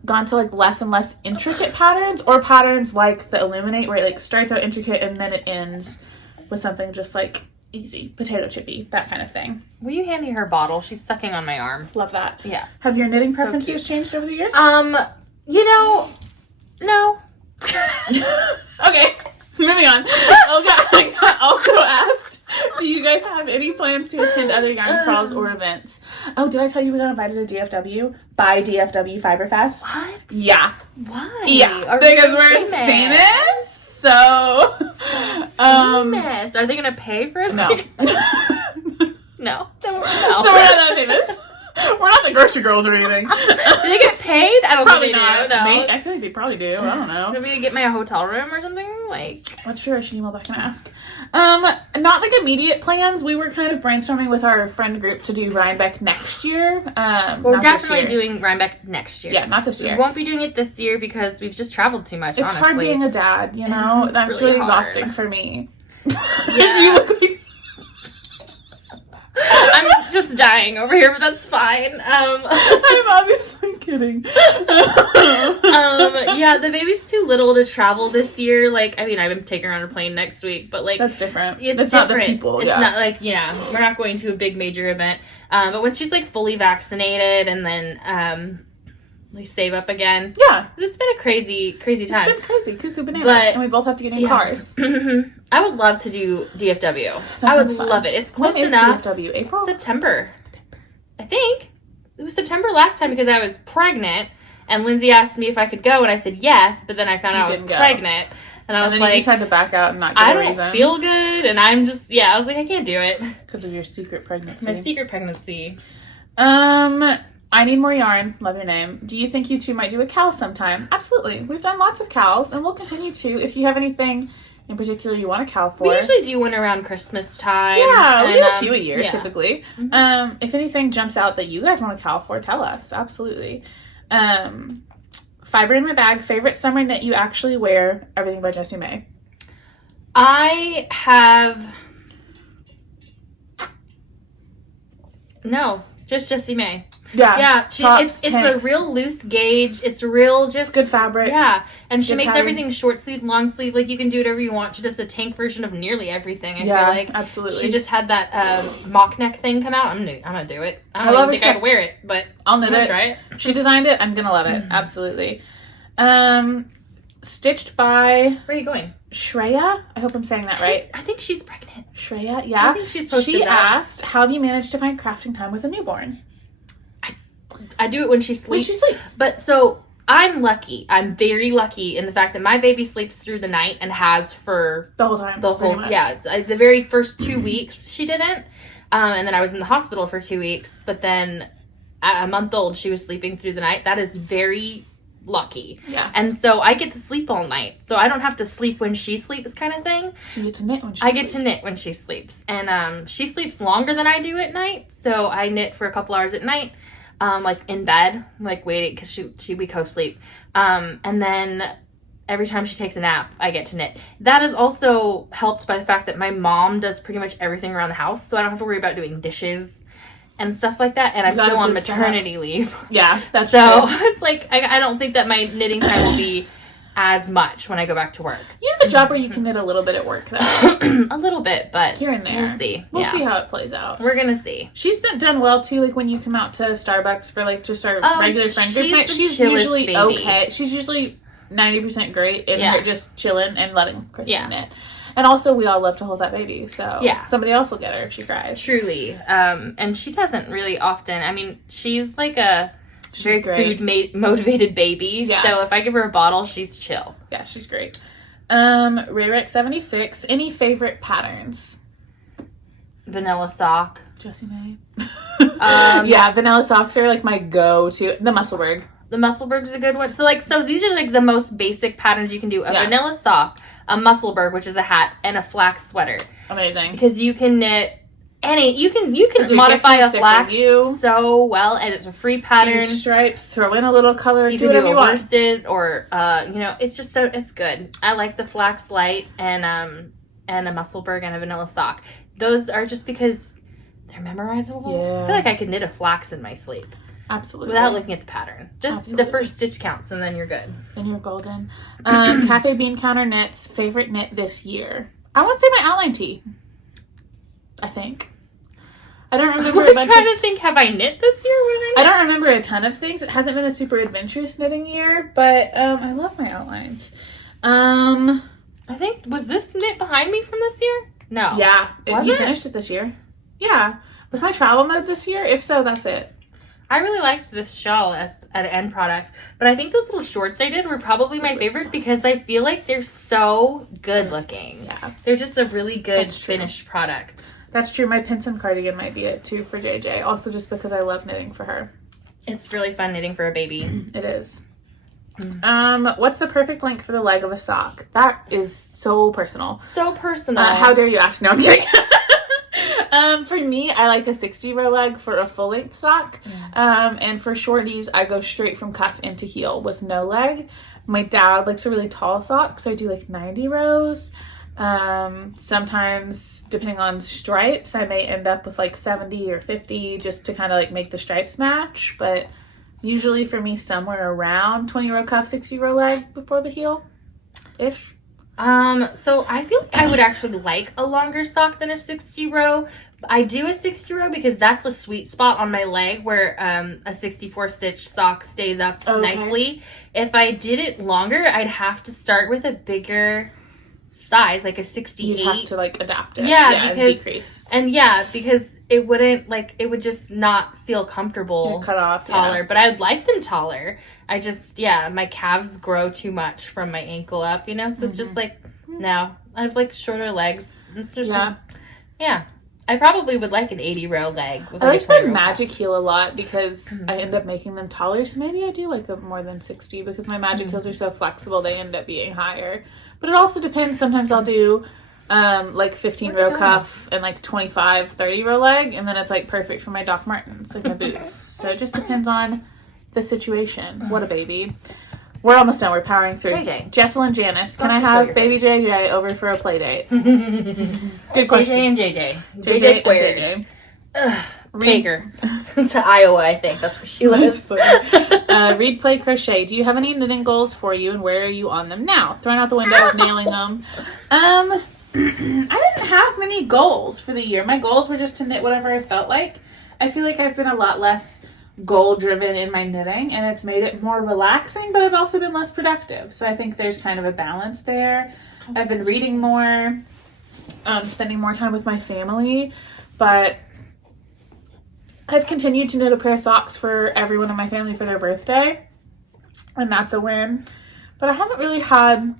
gone to less and less intricate patterns, or patterns like the Illuminate, where it starts out intricate and then it ends with something just easy, potato chippy, that kind of thing. Will you hand me her bottle? She's sucking on my arm. Love that. Yeah. Have your knitting preferences changed over the years? No. Okay, moving on. Olga also asked, Do you guys have any plans to attend other yarn crawls or events? Oh, did I tell you we got invited to DFW by DFW Fiberfest? What? Yeah. Why? Yeah, because we're famous. So, famous. Are they gonna pay for us? No. No. So we're not that famous. We're not the grocery girls or anything. Do they get paid? I don't Probably think they not. do. No. I feel like they probably do. I don't know. Want me to get my hotel room or something? Like, What's sure I should email back and ask. Not like immediate plans. We were kind of brainstorming with our friend group to do Rhinebeck next year. we're definitely doing Rhinebeck next year. Yeah, not this year. We won't be doing it this year because we've just traveled too much. It's honestly. hard being a dad, you know. That's really exhausting hard. for me. Yeah. You look like I'm just dying over here, but that's fine. I'm obviously kidding. Yeah, the baby's too little to travel this year. Like, I mean, I'm taking her on a plane next week, but like, that's different. It's That's different. not the people. It's not like, we're not going to a big major event. But when she's like fully vaccinated and then we save up again. Yeah, It's been a crazy time. it's been crazy, cuckoo bananas, But- and we both have to get in cars. I would love to do DFW. That I would sounds fun. love it. It's When close is enough. DFW? April? September. I think. It was September last time because I was pregnant and Lindsay asked me if I could go and I said yes, but then I found out I was didn't go. pregnant. And I was And then like, you just had to back out and not give I a don't reason. feel good and I'm just, I was like, I can't do it. Because of your secret pregnancy. My secret pregnancy. I need more yarn. Love your name. Do you think you two might do a cowl sometime? Absolutely. We've done lots of cowls and we'll continue to. If you have anything in particular you want a cowl for. We usually do one around Christmas time. Yeah, we and, do a few a year typically. Mm-hmm. If anything jumps out that you guys want a cowl for, tell us. Absolutely. Fiber in my bag. Favorite summer knit you actually wear. Everything by Jessie May. I have... No, just Jessie May. Yeah, tops, it's tanks. a real loose gauge. It's real just... It's good fabric. Yeah, and she Good makes patterns. everything short sleeve, long sleeve. Like, you can do whatever you want. She does a tank version of nearly everything, I feel like. Absolutely. She just had that mock neck thing come out. I'm gonna do it. I love don't her think I'd stuff. wear it, but I'll knit I'm gonna it. try it. She designed it. I'm gonna love it. Absolutely. Stitched by Where are you going? Shreya. I hope I'm saying that right. I think she's pregnant. Shreya, yeah. I think she's posted She that. asked, how have you managed to find crafting time with a newborn? I do it when she sleeps. When she sleeps. But so I'm lucky. I'm very lucky in the fact that my baby sleeps through the night and has for The whole time. the pretty whole much. the very first 2 weeks she didn't, and then I was in the hospital for 2 weeks. But then at a month old she was sleeping through the night. That is very lucky. Yeah. And so I get to sleep all night, so I don't have to sleep when she sleeps, kind of thing. So you get to knit when she I sleeps. get to knit when she sleeps, and she sleeps longer than I do at night. So I knit for a couple hours at night. Like in bed, like waiting, because we co-sleep. And then every time she takes a nap, I get to knit. That is also helped by the fact that my mom does pretty much everything around the house, so I don't have to worry about doing dishes and stuff like that. And I'm got still a on good setup. maternity leave. Yeah, that's So true. it's like, I don't think that my knitting time will be as much when I go back to work. You have a job where you can knit a little bit at work, though. A little bit, but Here and there. we'll see. We'll Yeah. see how it plays out. We're gonna see. She's been done well, too, like when you come out to Starbucks for like just our regular friend group she's night. the She's chillest usually baby. okay. She's usually 90% great in Yeah. her just chilling and letting Christen Yeah. knit. And also, we all love to hold that baby, so Yeah. somebody else will get her if she cries. Truly. And she doesn't really often. I mean, she's like a very great. food-motivated baby. Yeah. So if I give her a bottle, she's chill. Yeah, she's great. Rayrek76, any favorite patterns? Vanilla sock. Jessie May. Yeah. Vanilla socks are like my go-to. The Musselburgh. The Musselburgh's a good one. So these are like the most basic patterns you can do. A Yeah. vanilla sock, a Musselburgh, which is a hat, and a flax sweater. Amazing. Because you can knit you can Those are modify a gift for flax you. so well, and it's a free pattern. Do stripes, throw in a little color, You do can whatever do you a want. worsted or it's just it's good. I like the flax light and a Musselburgh and a vanilla sock. Those are just because they're memorizable. Yeah. I feel like I could knit a flax in my sleep Absolutely. without looking at the pattern. Just Absolutely. the first stitch counts and then you're good. Then you're golden. Cafe Bean Counter Knits, favorite knit this year. I want to say my outline tee. I think. I don't remember a I'm bunch trying of... to think, have I knit this year? I don't remember a ton of things. It hasn't been a super adventurous knitting year, but I love my outlines. I think, was this knit behind me from this year? No. Yeah. Was He it? finished it this year. Yeah. With my travel mode this year? If so, that's it. I really liked this shawl as an end product, but I think those little shorts I did were probably my favorite because I feel like they're so good looking. Yeah. They're just a really good finished product. That's true. My Pinson cardigan might be it too for JJ. Also just because I love knitting for her. It's really fun knitting for a baby. It is. What's the perfect length for the leg of a sock? That is so personal. So personal. How dare you ask? No, I'm kidding. For me, I like a 60 row leg for a full length sock. And for shorties, I go straight from cuff into heel with no leg. My dad likes a really tall sock, so I do like 90 rows. Sometimes, depending on stripes, I may end up with like 70 or 50 just to kind of like make the stripes match. But usually for me, somewhere around 20 row cuff, 60 row leg before the heel-ish. So I feel like I would actually like a longer sock than a 60 row. I do a 60 row because that's the sweet spot on my leg where a 64 stitch sock stays up nicely. If I did it longer, I'd have to start with a bigger size, like a 68. You'd have to like adapt it. Yeah, because, and decrease. And because it wouldn't like, it would just not feel comfortable. You'd cut off taller, but I'd like them taller. I just, my calves grow too much from my ankle up, so it's just like, no, I have like shorter legs. It's just I probably would like an 80 row leg. With I like like the magic heel a lot because I end up making them taller. So maybe I do like a more than 60 because my magic heels are so flexible. They end up being higher. But it also depends. Sometimes I'll do like 15 row cuff and like 25, 30 row leg. And then it's like perfect for my Doc Martens, like my boots. So it just depends on the situation. What a baby. We're almost done. We're powering through. JJ. Jessel and Janice. Can I have baby JJ over for a play date? Good question. JJ and JJ. JJ squared. Take her to Iowa, I think. That's where she lives. Read, play, crochet. Do you have any knitting goals for you and where are you on them now? Throwing out the window, nailing them. I didn't have many goals for the year. My goals were just to knit whatever I felt like. I feel like I've been a lot less goal driven in my knitting and it's made it more relaxing, but I've also been less productive. So I think there's kind of a balance there. I've been reading more, spending more time with my family, but I've continued to knit a pair of socks for everyone in my family for their birthday, and that's a win. But I haven't really had,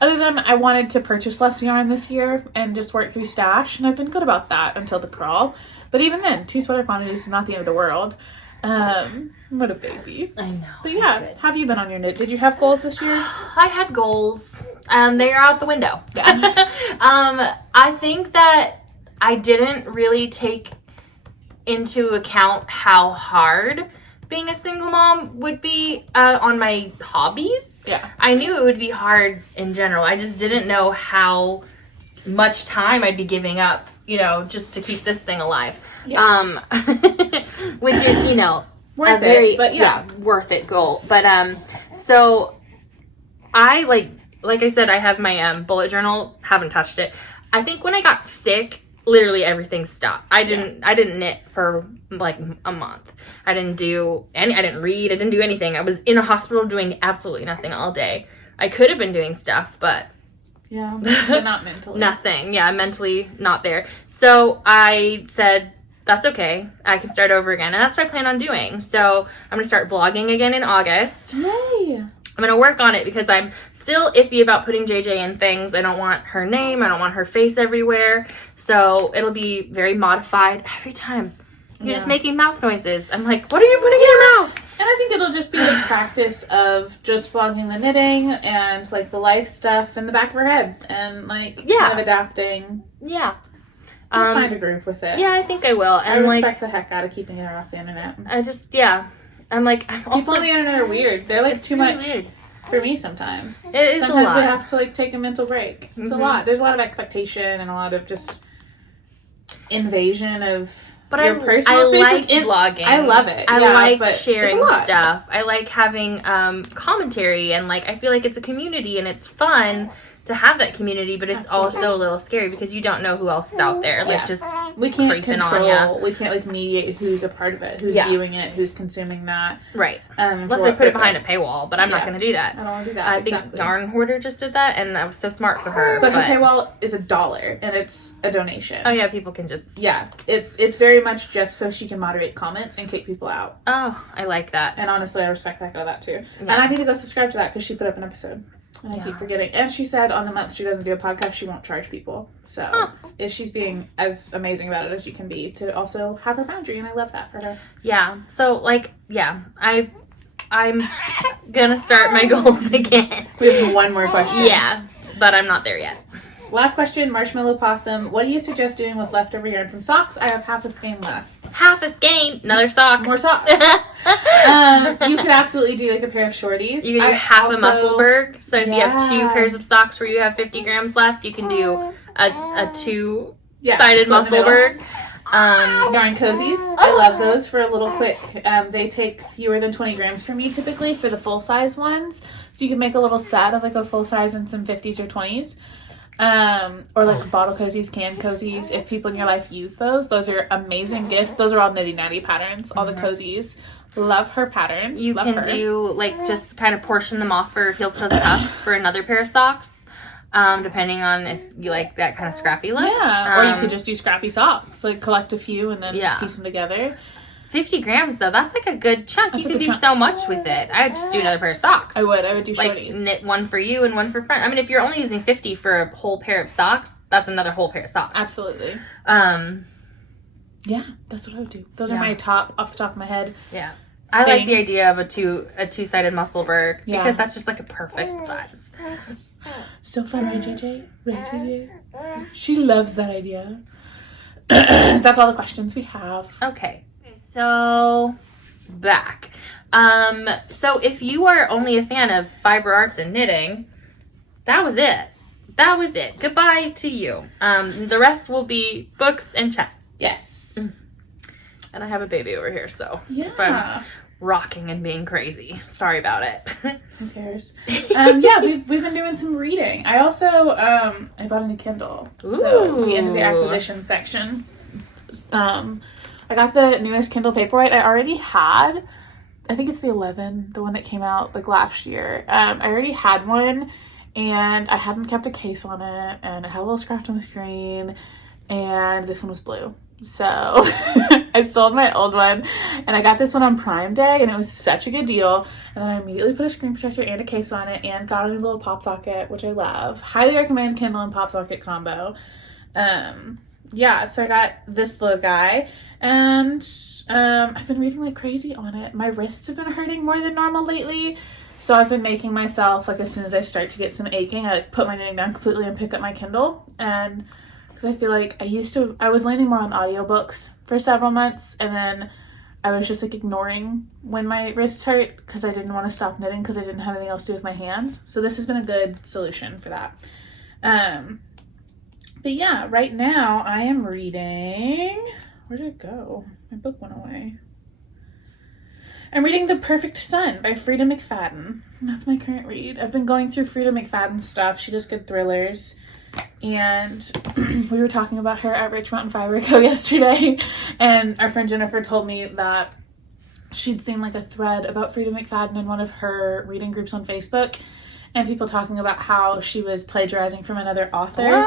other than I wanted to purchase less yarn this year and just work through stash, and I've been good about that until the crawl. But even then, 2 sweater quantities is not the end of the world. What a baby. I know. But yeah, how have you been on your knit? Did you have goals this year? I had goals. They are out the window. Yeah. I think that I didn't really take into account how hard being a single mom would be on my hobbies. Yeah. I knew it would be hard in general. I just didn't know how much time I'd be giving up, just to keep this thing alive. Yeah. Which is, worth a very, it, but worth it goal. But, so I like I said, I have my bullet journal, haven't touched it. I think when I got sick, literally everything stopped. I didn't knit for like a month. I didn't read, I didn't do anything. I was in a hospital doing absolutely nothing all day. I could have been doing stuff, but but not mentally. Nothing. Yeah, mentally not there. So I said, that's okay. I can start over again. And that's what I plan on doing. So I'm going to start vlogging again in August. Yay! I'm going to work on it because I'm still iffy about putting JJ in things. I don't want her name. I don't want her face everywhere. So it'll be very modified every time. You're just making mouth noises. I'm like, what are you putting in your mouth? And I think it'll just be the practice of just vlogging the knitting and like the life stuff in the back of her head and like kind of adapting. Yeah. I'll find a groove with it. Yeah, I think I will. And I respect the heck out of keeping it off the internet. I'm like, people on the internet are weird. They're like too really much weird for me sometimes. It is sometimes a lot. we have to like take a mental break. It's a lot. There's a lot of expectation and a lot of just invasion of your personal space. I like vlogging. I love it. I like sharing stuff. I like having commentary and like I feel like it's a community and it's fun to have that community, but it's Absolutely. also a little scary because you don't know who else is out there. Like, just we can't creeping control. on ya. We can't like mediate who's a part of it, who's viewing it, who's consuming that. Right. Unless Unless they put it behind a paywall, but I'm not going to do that. I don't want to do that. I think Yarn Hoarder just did that, and that was so smart for her. But her paywall is $1, and it's a donation. Oh yeah, people can just it's very much just so she can moderate comments and kick people out. Oh, I like that. And honestly, I respect the heck out of that too. Yeah. And I need to go subscribe to that because she put up an episode. And I keep forgetting. And she said on the month she doesn't do a podcast, she won't charge people. So if she's being as amazing about it as she can be to also have her boundary, and I love that for her. Yeah. So like, I'm gonna start my goals again. We have one more question. Yeah, but I'm not there yet. Last question, Marshmallow Possum. What do you suggest doing with leftover yarn from socks? I have half a skein left. Half a skein, another sock. More socks. You could absolutely do like a pair of shorties. You can do half a Musselburgh. So if you have 2 pairs of socks where you have 50 grams left, you can do a 2-sided Musselburgh. Yarn cozies. I love those for a little quick. They take fewer than 20 grams for me typically for the full size ones. So you can make a little set of like a full size and some 50s or 20s. Or like bottle cozies, can cozies. If people in your life use those are amazing gifts. Those are all Nitty Natty patterns, all the cozies. Love her patterns. You can do like just kind of portion them off for heel toes cuffs for another pair of socks, depending on if you like that kind of scrappy look. Yeah, or you could just do scrappy socks, like collect a few and then piece them together. 50 grams though, that's like a good chunk. You could do so much with it. I would just do another pair of socks. I would do like shorties. Knit one for you and one for friends. I mean, if you're only using 50 for a whole pair of socks, that's another whole pair of socks. Absolutely. Yeah, that's what I would do. Those are my off the top of my head. Yeah. I like the idea of a two-sided Musselburgh because that's just like a perfect size. So fun, right, JJ? Right, JJ? She loves that idea. That's all the questions we have. Okay. So, back. So if you are only a fan of fiber arts and knitting, that was it. That was it. Goodbye to you. The rest will be books and chat. Yes. And I have a baby over here, so if Yeah. I'm rocking and being crazy, sorry about it. Who cares? Yeah, we've been doing some reading. I also I bought a new Kindle. So the end of the acquisition section. I got the newest Kindle Paperwhite. I already had, I think it's the 11, the one that came out like last year. I already had one, and I hadn't kept a case on it, and it had a little scratch on the screen, and this one was blue. So I sold my old one, and I got this one on Prime Day, and it was such a good deal. And then I immediately put a screen protector and a case on it, and got a new little pop socket, which I love. Highly recommend Kindle and pop socket combo. Yeah, so I got this little guy, and I've been reading like crazy on it. My wrists have been hurting more than normal lately, so I've been making myself, like, as soon as I start to get some aching, I like put my knitting down completely and pick up my Kindle. And because I feel like I was leaning more on audiobooks for several months, and then I was just like ignoring when my wrists hurt because I didn't want to stop knitting because I didn't have anything else to do with my hands. So this has been a good solution for that. But yeah, right now I am reading, where did it go? My book went away. I'm reading The Perfect Sun by Frida McFadden. That's my current read. I've been going through Frida McFadden's stuff. She does good thrillers. And we were talking about her at Rich Mountain Fiber Co. yesterday. And our friend Jennifer told me that she'd seen like a thread about Frida McFadden in one of her reading groups on Facebook. And people talking about how she was plagiarizing from another author.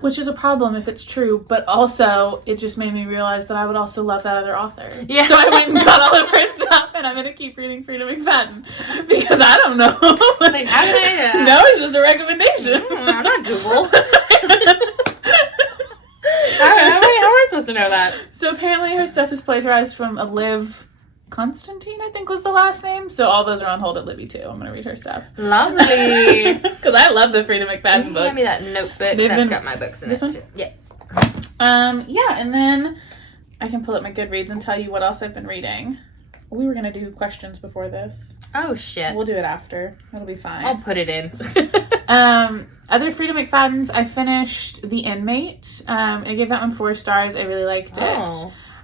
Which is a problem if it's true, but also it just made me realize that I would also love that other author. Yeah. So I went and got all of her stuff, and I'm going to keep reading Frida McFadden because I don't know. Like, how did I No, it's just a recommendation. I'm not Google. How am I supposed to know that? So apparently her stuff is plagiarized from a Liv Constantine, I think was the last name. So all those are on hold at Libby too. I'm gonna read her stuff. Lovely. Because I love the Frida McFadden books. Hand me that notebook. That's got my books in this it. One? Too. Yeah. Yeah, and then I can pull up my Goodreads and tell you what else I've been reading. We were gonna do questions before this. Oh shit. We'll do it after. That'll be fine. I'll put it in. Other Frida McFaddens, I finished The Inmate. I gave that one 4 stars. I really liked it.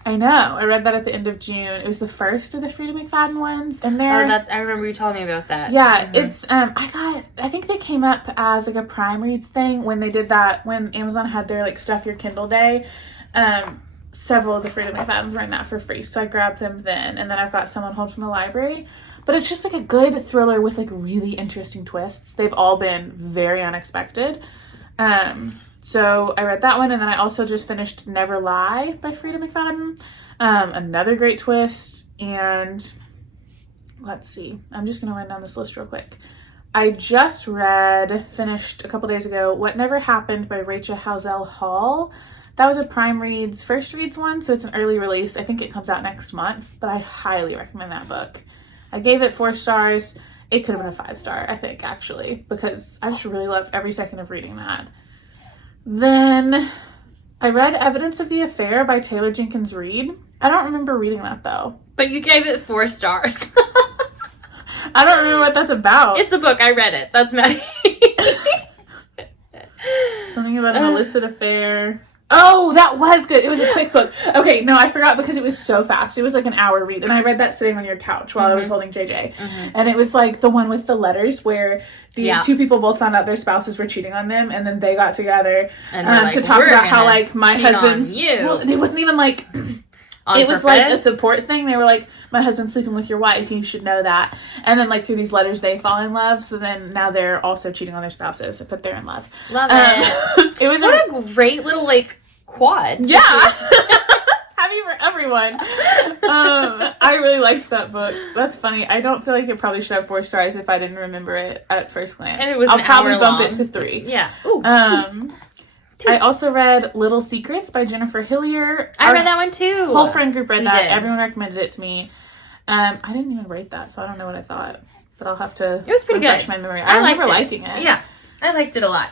I know. I read that at the end of June. It was the first of the Frida McFadden ones. And they're... I remember you telling me about that. Yeah, it's, I think they came up as, like, a Prime Reads thing when they did that, when Amazon had their, like, Stuff Your Kindle Day. Several of the Frida McFaddens were in that for free, so I grabbed them then. And then I've got some on hold from the library. But it's just, like, a good thriller with, like, really interesting twists. They've all been very unexpected. So I read that one, and then I also just finished Never Lie by Frida McFadden. Another great twist, and let's see. I'm just going to run down this list real quick. I just finished a couple days ago, What Never Happened by Rachel Housel Hall. That was a Prime Reads First Reads one, so it's an early release. I think it comes out next month, but I highly recommend that book. I gave it 4 stars. It could have been a 5-star, I think, actually, because I just really loved every second of reading that. Then I read Evidence of the Affair by Taylor Jenkins Reid. I don't remember reading that, though. But you gave it 4 stars. I don't remember what that's about. It's a book. I read it. That's Maddie. Something about an illicit affair. Oh, that was good. It was a quick book. Okay, no, I forgot because it was so fast. It was like an hour read. And I read that sitting on your couch while I was holding JJ. And it was like the one with the letters where these two people both found out their spouses were cheating on them. And then they got together to talk about how, like, my husband's... Well, it wasn't even like... It was like a support thing. They were like, my husband's sleeping with your wife. You should know that. And then, like, through these letters, they fall in love. So then now they're also cheating on their spouses, but they're in love. Love it. It was what a great little, like, quad. Yeah. Happy for everyone. I really liked that book. That's funny. I don't feel like it probably should have 4 stars if I didn't remember it at first glance. And it was I'll probably bump it to 3. Yeah. Ooh, I also read Little Secrets by Jennifer Hillier. I read that one too. Whole friend group read that. Everyone recommended it to me. I didn't even rate that, so I don't know what I thought. But I'll have to. It was pretty good. My memory. I remember liking it. Yeah, I liked it a lot.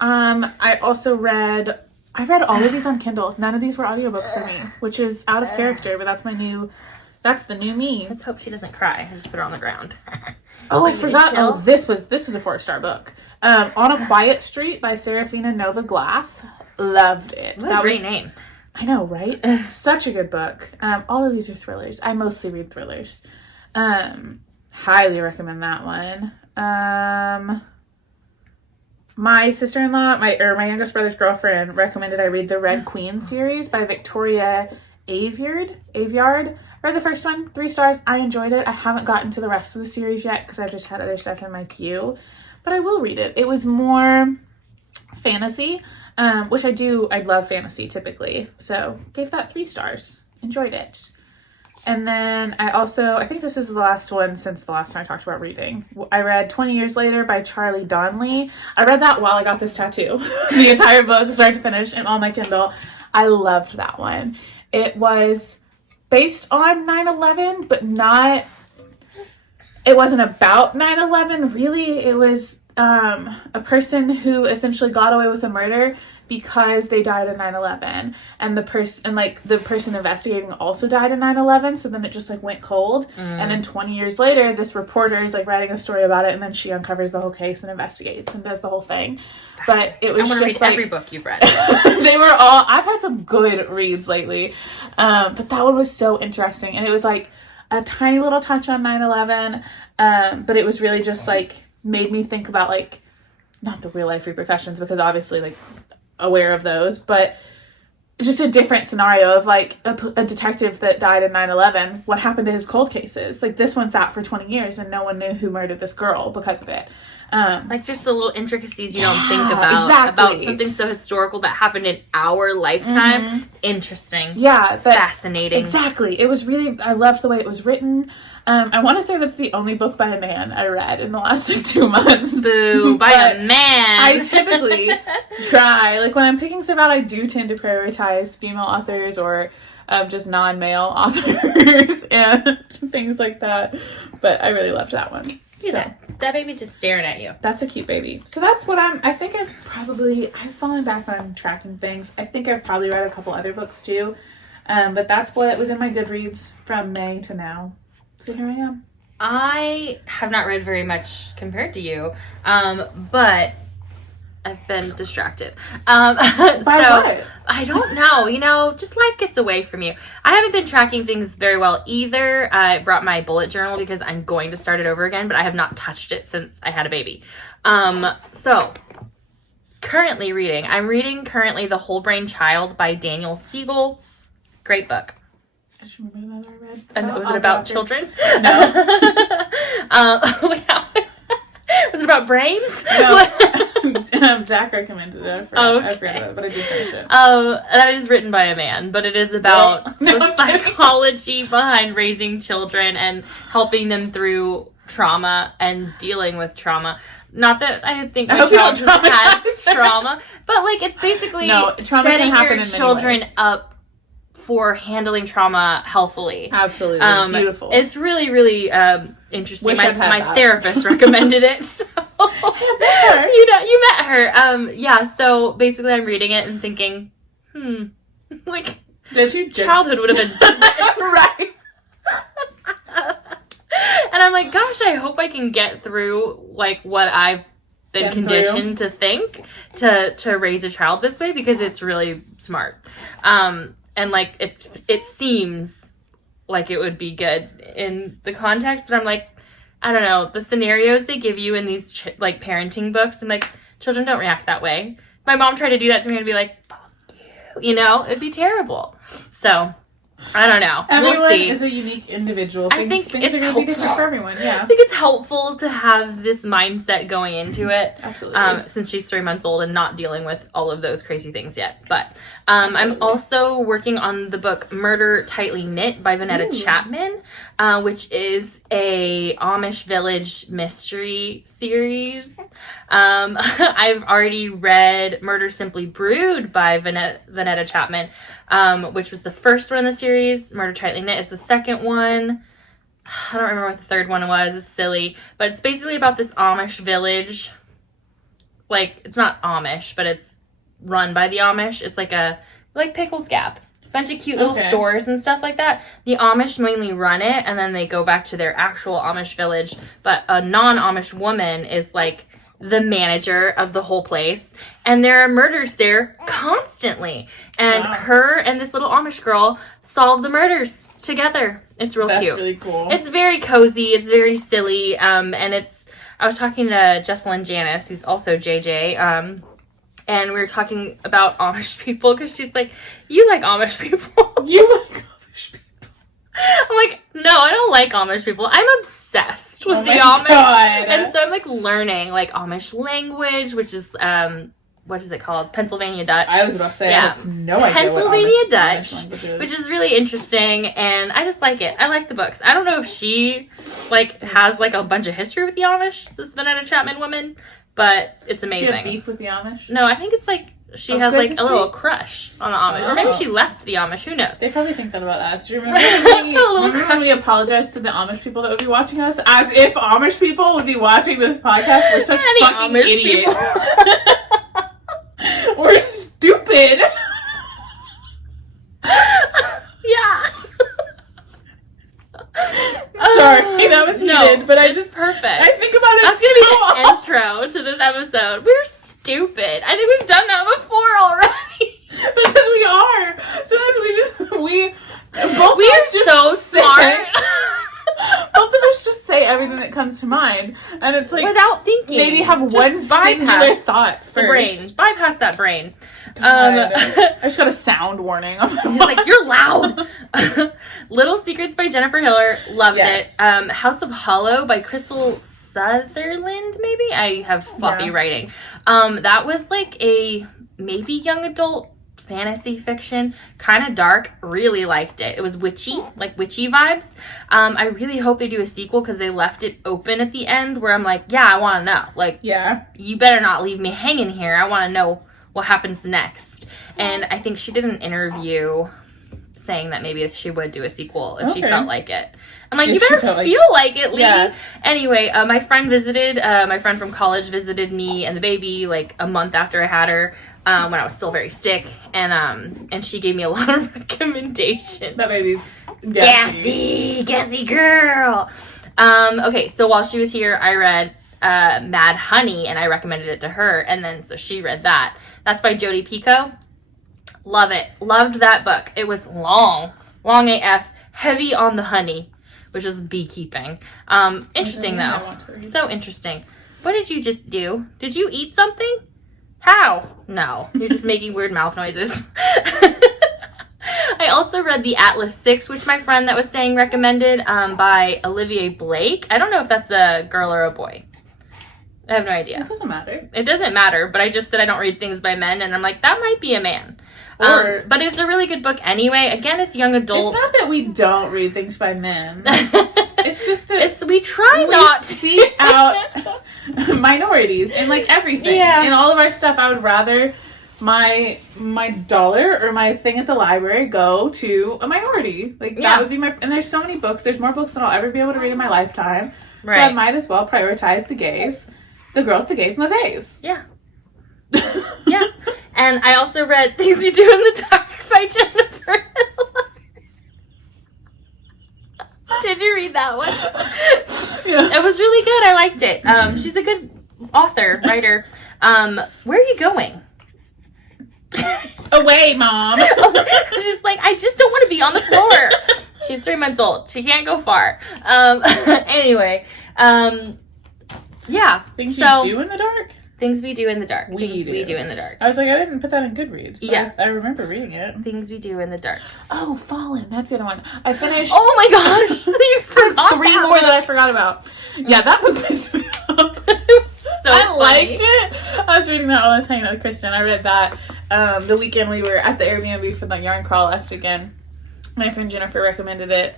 I also read. I read all of these on Kindle. None of these were audiobooks for me, which is out of character. But that's the new me. Let's hope she doesn't cry. I just put her on the ground. Oh, I forgot. Oh, this was a 4-star book. On a Quiet Street by Serafina Nova Glass. Loved it. What a great name. I know, right? Such a good book. All of these are thrillers. I mostly read thrillers. Highly recommend that one. My sister-in-law, my youngest brother's girlfriend, recommended I read the Red Queen series by Victoria Aveyard. Read the first one, 3 stars. I enjoyed it. I haven't gotten to the rest of the series yet because I've just had other stuff in my queue. But I will read it. It was more fantasy, which I do. I love fantasy typically. So gave that 3 stars. Enjoyed it. And then I think this is the last one since the last time I talked about reading. I read 20 Years Later by Charlie Donnelly. I read that while I got this tattoo. The entire book, start to finish, and on my Kindle. I loved that one. It was based on 9/11, but not... It wasn't about 9/11, really. It was a person who essentially got away with a murder because they died in 9/11, and the person investigating also died in 9/11. So then it just like went cold, and then 20 years later, this reporter is like writing a story about it, and then she uncovers the whole case and investigates and does the whole thing. But it was just read like every book you've read. They were all. I've had some good reads lately, but that one was so interesting, and it was like a tiny little touch on 9/11, but it was really just like made me think about like not the real life repercussions because obviously like aware of those, but just a different scenario of like a detective that died in 9/11. What happened to his cold cases? Like this one sat for 20 years and no one knew who murdered this girl because of it. Like just the little intricacies you don't think about something so historical that happened in our lifetime. Interesting. Yeah. Fascinating. Exactly. It was really, I loved the way it was written. I want to say that's the only book by a man I read in the last like 2 months. Boo, by a man. I typically try. Like when I'm picking stuff out, I do tend to prioritize female authors or just non-male authors and things like that. But I really loved that one. Yeah, so, that baby's just staring at you. That's a cute baby. So that's what I've fallen back on tracking things. I think I've probably read a couple other books too. But that's what was in my Goodreads from May to now. So here I am. I have not read very much compared to you. But I've been distracted. By what? I don't know. Just life gets away from you. I haven't been tracking things very well either. I brought my bullet journal because I'm going to start it over again, but I have not touched it since I had a baby. So currently reading. I'm reading currently The Whole Brain Child by Daniel Siegel. Great book. I just remember that I read. And was it about children? No. Was it about brains? No. Zach recommended it. I forgot about it, but I did finish it. That is written by a man, but it is about the psychology behind raising children and helping them through trauma and dealing with trauma. Not that I think my child has had trauma, but like it's basically setting your children up for handling trauma healthily. Absolutely. Beautiful. It's really, really interesting. My therapist recommended it. So. You met her. Yeah, so basically I'm reading it and thinking, like, childhood would have been right. And I'm like, gosh, I hope I can get through like what I've been conditioned to think to raise a child this way, because it's really smart. And like it seems like it would be good in the context, but I'm like, I don't know, the scenarios they give you in these like parenting books, and like children don't react that way. My mom tried to do that to me and be like, fuck you, it'd be terrible. So I don't know. Everyone is a unique individual. I think things are going to be different for everyone. Yeah. I think it's helpful to have this mindset going into it. Absolutely. Since she's 3 months old and not dealing with all of those crazy things yet. But I'm also working on the book Murder Tightly Knit by Vanetta Chapman, which is a Amish village mystery series. I've already read Murder Simply Brewed by Vanetta Chapman, which was the first one in the series. Murder Tightly Knit is the second one. I don't remember what the third one was. It's silly. But it's basically about this Amish village. Like, it's not Amish, but it's run by the Amish. It's like Pickles Gap. A bunch of cute little stores and stuff like that. The Amish mainly run it, and then they go back to their actual Amish village. But a non-Amish woman is like the manager of the whole place. And there are murders there constantly. And her and this little Amish girl solve the murders together. It's real cute. That's really cool. It's very cozy. It's very silly. And I was talking to Jesselyn Janice, who's also JJ, and we were talking about Amish people, because she's like, you like Amish people. You like Amish people. I'm like, no, I don't like Amish people. I'm obsessed with the Amish. God. And so I'm like learning like Amish language, which is, what is it called? Pennsylvania Dutch. I was about to say, I have no idea Pennsylvania what Dutch, Amish is. which is really interesting, and I just like it. I like the books. I don't know if she like has like a bunch of history with the Amish, this Vanetta Chapman woman, but it's amazing. She have beef with the Amish? No, I think it's like she has like a little crush on the Amish, or maybe she left the Amish. Who knows? They probably think that about us. Do you remember when we apologized to the Amish people that would be watching us, as if Amish people would be watching this podcast? We're such fucking Amish idiots. We're stupid. Yeah. Sorry, that was heated, but I just perfect. I think about it. That's gonna be the intro to this episode. We're stupid. I think we've done that before already. Because we are. Sometimes we are so smart. Both of us just say everything that comes to mind, and it's like without thinking. Maybe have just one singular thought first. The brain. Bypass that brain. I just got a sound warning. It's like, you're loud. Little Secrets by Jennifer Hiller. Loved it. House of Hollow by Crystal Sutherland, maybe? I have floppy writing. That was like a maybe young adult fantasy fiction, kind of dark. Really liked it. It was witchy, like witchy vibes. I really hope they do a sequel, because they left it open at the end, where I'm like, yeah, I want to know. Like, you better not leave me hanging here. I want to know what happens next. And I think she did an interview saying that maybe she would do a sequel if she felt like it. I'm like, you better feel like it, Lee. Yeah. Anyway, my friend from college visited me and the baby like a month after I had her, when I was still very sick, and she gave me a lot of recommendations. That baby's gassy girl. Okay, so while she was here, I read Mad Honey, and I recommended it to her, and then so she read that. That's by Jodi Picoult. Love it. Loved that book. It was long AF, heavy on the honey, which is beekeeping. Interesting though. So interesting. What did you just do? Did you eat something? How? No, you're just making weird mouth noises. I also read The Atlas 6, which my friend that was staying recommended, by Olivier Blake. I don't know if that's a girl or a boy. I have no idea. It doesn't matter. It doesn't matter, but I just said I don't read things by men, and I'm like, that might be a man. But it's a really good book anyway. Again, it's young adult. It's not that we don't read things by men. It's just that we try not to seek out minorities in like everything. Yeah. In all of our stuff, I would rather my dollar or my thing at the library go to a minority. Like that would be my. And there's so many books. There's more books than I'll ever be able to read in my lifetime. Right. So I might as well prioritize the gays, the girls, the gays, and the theys. Yeah. Yeah. And I also read Things We Do in the Dark by Jennifer. Did you read that one? Yeah. It was really good. I liked it. She's a good author, writer. Where are you going? Away, Mom. She's like, I just don't want to be on the floor. She's 3 months old. She can't go far. Anyway. Yeah. Things you do in the dark? Things We Do in the Dark. We do in the dark. I was like, I didn't put that in Goodreads. But yeah. I remember reading it. Things We Do in the Dark. Oh, Fallen. That's the other one. I finished. Oh my gosh. You forgot 3 more that I forgot about. Yeah, that book pissed me off. So I liked it. I was reading that while I was hanging out with Christen. I read that the weekend we were at the Airbnb for the yarn crawl last weekend. My friend Jennifer recommended it.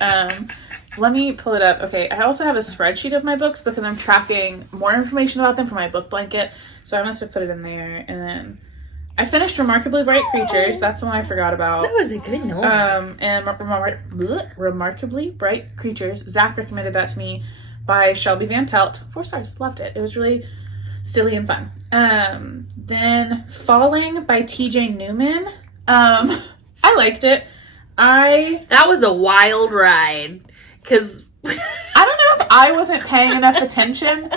Let me pull it up. Okay, I also have a spreadsheet of my books because I'm tracking more information about them for my book blanket. So I must have put it in there. And then I finished Remarkably Bright Creatures. That's the one I forgot about. That was a good noise. And Remarkably Bright Creatures. Zach recommended that to me by Shelby Van Pelt. 4 stars. Loved it. It was really silly and fun. Then Falling by TJ Newman. I liked it. That was a wild ride. Because I don't know if I wasn't paying enough attention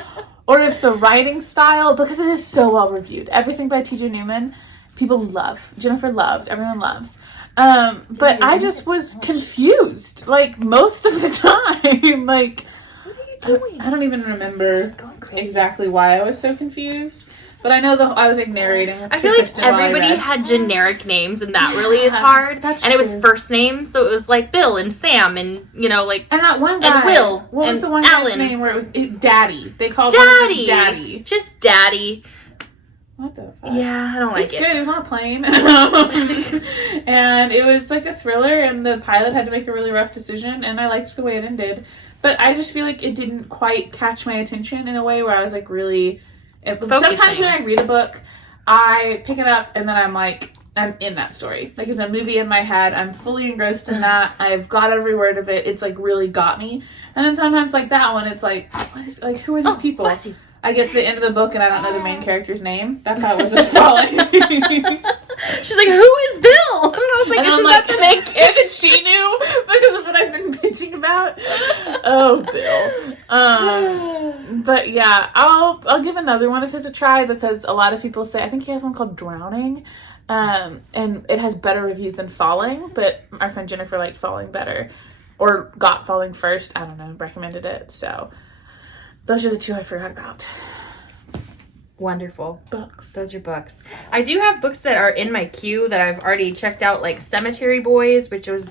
or if the writing style, because it is so well reviewed. Everything by TJ Newman, people love. Jennifer loved. Everyone loves. But I just was confused, like, most of the time. Like, what are you doing? I don't even remember exactly why I was so confused. But I know I was like narrating. I feel like everybody had generic names, and that really is hard. And true. It was first names, so it was like Bill and Sam, and like and that one guy, and Will. What was the one guy's name where it was Daddy? They called Daddy. him Daddy. Just Daddy. What the fuck? Yeah, I don't like it. It's good. It was on a plane, and it was like a thriller, and the pilot had to make a really rough decision, and I liked the way it ended. But I just feel like it didn't quite catch my attention in a way where I was like really. Sometimes when I read a book, I pick it up and then I'm in that story. Like it's a movie in my head. I'm fully engrossed in that. I've got every word of it. It's like really got me. And then sometimes like that one, it's like, who are these people? I get to the end of the book and I don't know the main character's name. That's how it was with Falling. She's like, who is Bill? And I was like, isn't that the main character? And she knew because of what I've been bitching about. Oh, Bill. But yeah, I'll give another one of his a try because a lot of people say, I think he has one called Drowning. And it has better reviews than Falling, but our friend Jennifer liked Falling better. Or got Falling first. I don't know, recommended it. So those are the 2 I forgot about. Wonderful. Books. Those are books. I do have books that are in my queue that I've already checked out, like Cemetery Boys, which was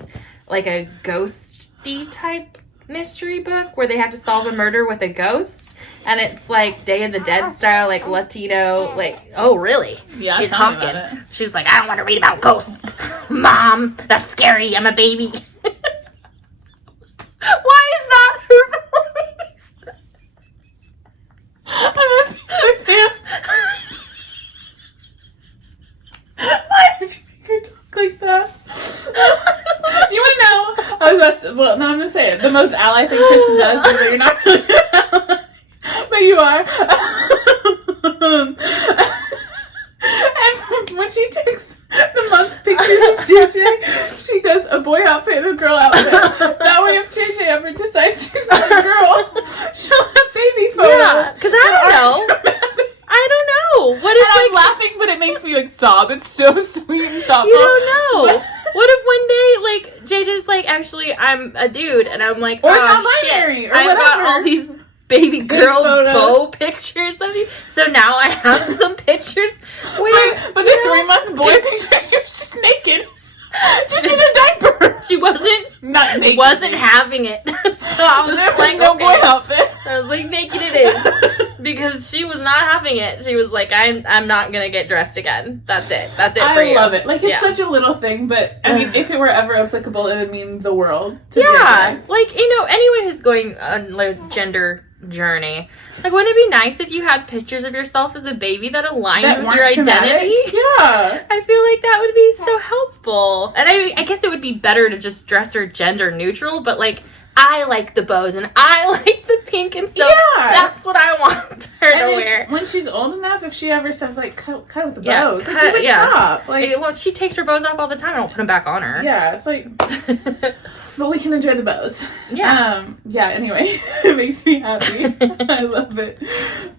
like a ghosty type mystery book where they have to solve a murder with a ghost. And it's like Day of the Dead style, like Latino, like, oh, really? Yeah, he's tell me honking. about it. She's like, I don't want to read about ghosts. Mom, that's scary. I'm a baby. Why is that her voice? I'm in my pants. Why did you make her talk like that? You want to know? I was about to, well, no, I'm going to say it. The most ally thing Christen does is that you're not really an ally. But you are. And when she takes the month pictures of JJ, she does a boy outfit and a girl outfit. That way if JJ ever decides she's not a girl, she'll have baby photos. Yeah, because I don't It's so sweet and thoughtful. You don't know. What if one day, like, JJ's like, actually, I'm a dude, and I'm like, or oh, non-binary, shit. or I've got all these baby girl bow pictures of you. So now I have some pictures. But the 3-month boy pictures, you're just naked. Just in a diaper. She wasn't not naked. Wasn't having it. So I was like, no boy outfit. I was like, naked it is. Because she was not having it. She was like, I'm not gonna get dressed again. That's it. That's it for you. I love it. Like, it's such a little thing, but I mean, if it were ever applicable, it would mean the world to like, you know, anyone who's going on a gender journey, like, wouldn't it be nice if you had pictures of yourself as a baby that aligned with your identity? Yeah. I feel like that would be so helpful. And I guess it would be better to just dress her gender neutral, but, like, I like the bows and I like the pink, and so that's what I want her to wear. When she's old enough, if she ever says, like, cut with the bows, stop. Like, well, she takes her bows off all the time. I don't put them back on her. Yeah, it's like... But we can enjoy the bows. Yeah. Anyway, it makes me happy. I love it.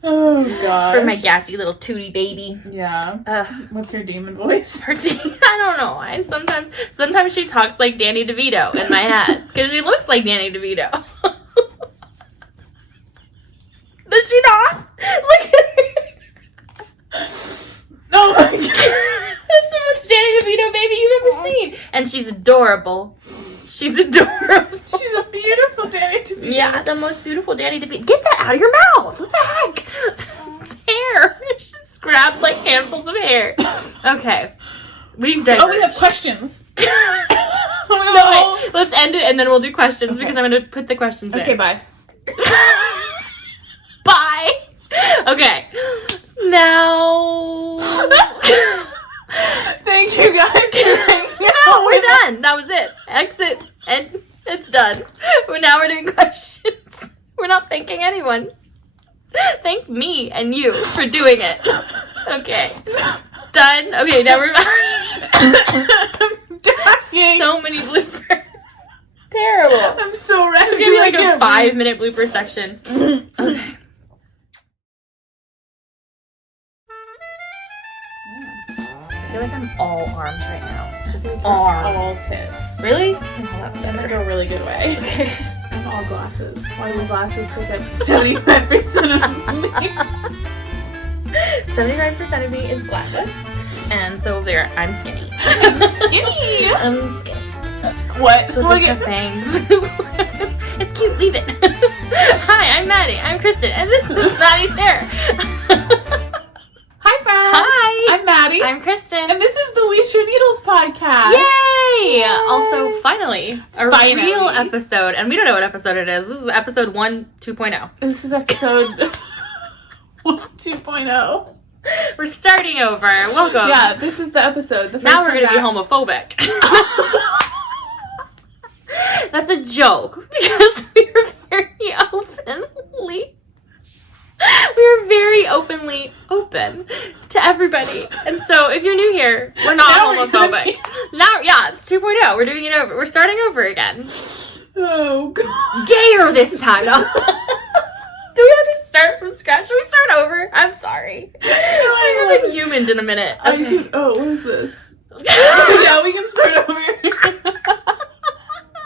Oh, gosh. For my gassy little tootie baby. Yeah. What's your demon voice? I don't know. Sometimes she talks like Danny DeVito in my head. Because she looks like Danny DeVito. Does she not? Look at her. Oh, my God. That's the most Danny DeVito baby you've ever seen. And she's adorable. She's adorable. She's a beautiful Danny DeVito. Yeah, the most beautiful Danny DeVito. Get that out of your mouth. What the heck? It's hair. She just grabs like handfuls of hair. Okay. We've diverged. Oh, we have questions. No, wait. Let's end it and then we'll do questions because I'm going to put the questions in. Okay, bye. Bye. Okay. Now... Thank you guys. No, we're done. That was it. Exit. And it's done. Now we're doing questions. We're not thanking anyone. Thank me and you for doing it. Okay. Done. Okay, now we're... So many bloopers. Terrible. I'm so ready. It's gonna be like a 5-minute blooper section. Okay. I feel like I'm all arms right now. It's just arms. All tits. Really? Oh, that's better. In a really good way. Okay. I'm all glasses. Why do glasses take up 75% of me? 75% of me is glasses. And so there, I'm skinny. Skinny! I'm skinny. What? So just the fangs. It's cute, leave it. Hi, I'm Maddie. I'm Christen. And this is Maddie's hair. Hi, friends. Hi. I'm Maddie. I'm Christen. And this is the We Shoot Needles podcast. Yay! Also, finally, a real episode. And we don't know what episode it is. This is episode 2.0. This is episode 2.0. We're starting over. Welcome. Yeah, this is the episode. The first now we're going to be homophobic. That's a joke. Because we are very openly open to everybody. And so if you're new here, we're not homophobic. Now, yeah, it's 2.0. We're doing it over. We're starting over again. Oh, God. Gayer this time. Do we have to start from scratch? Should we start over? I'm sorry. I haven't humaned in a minute. Okay. What is this? Yeah, we can start over.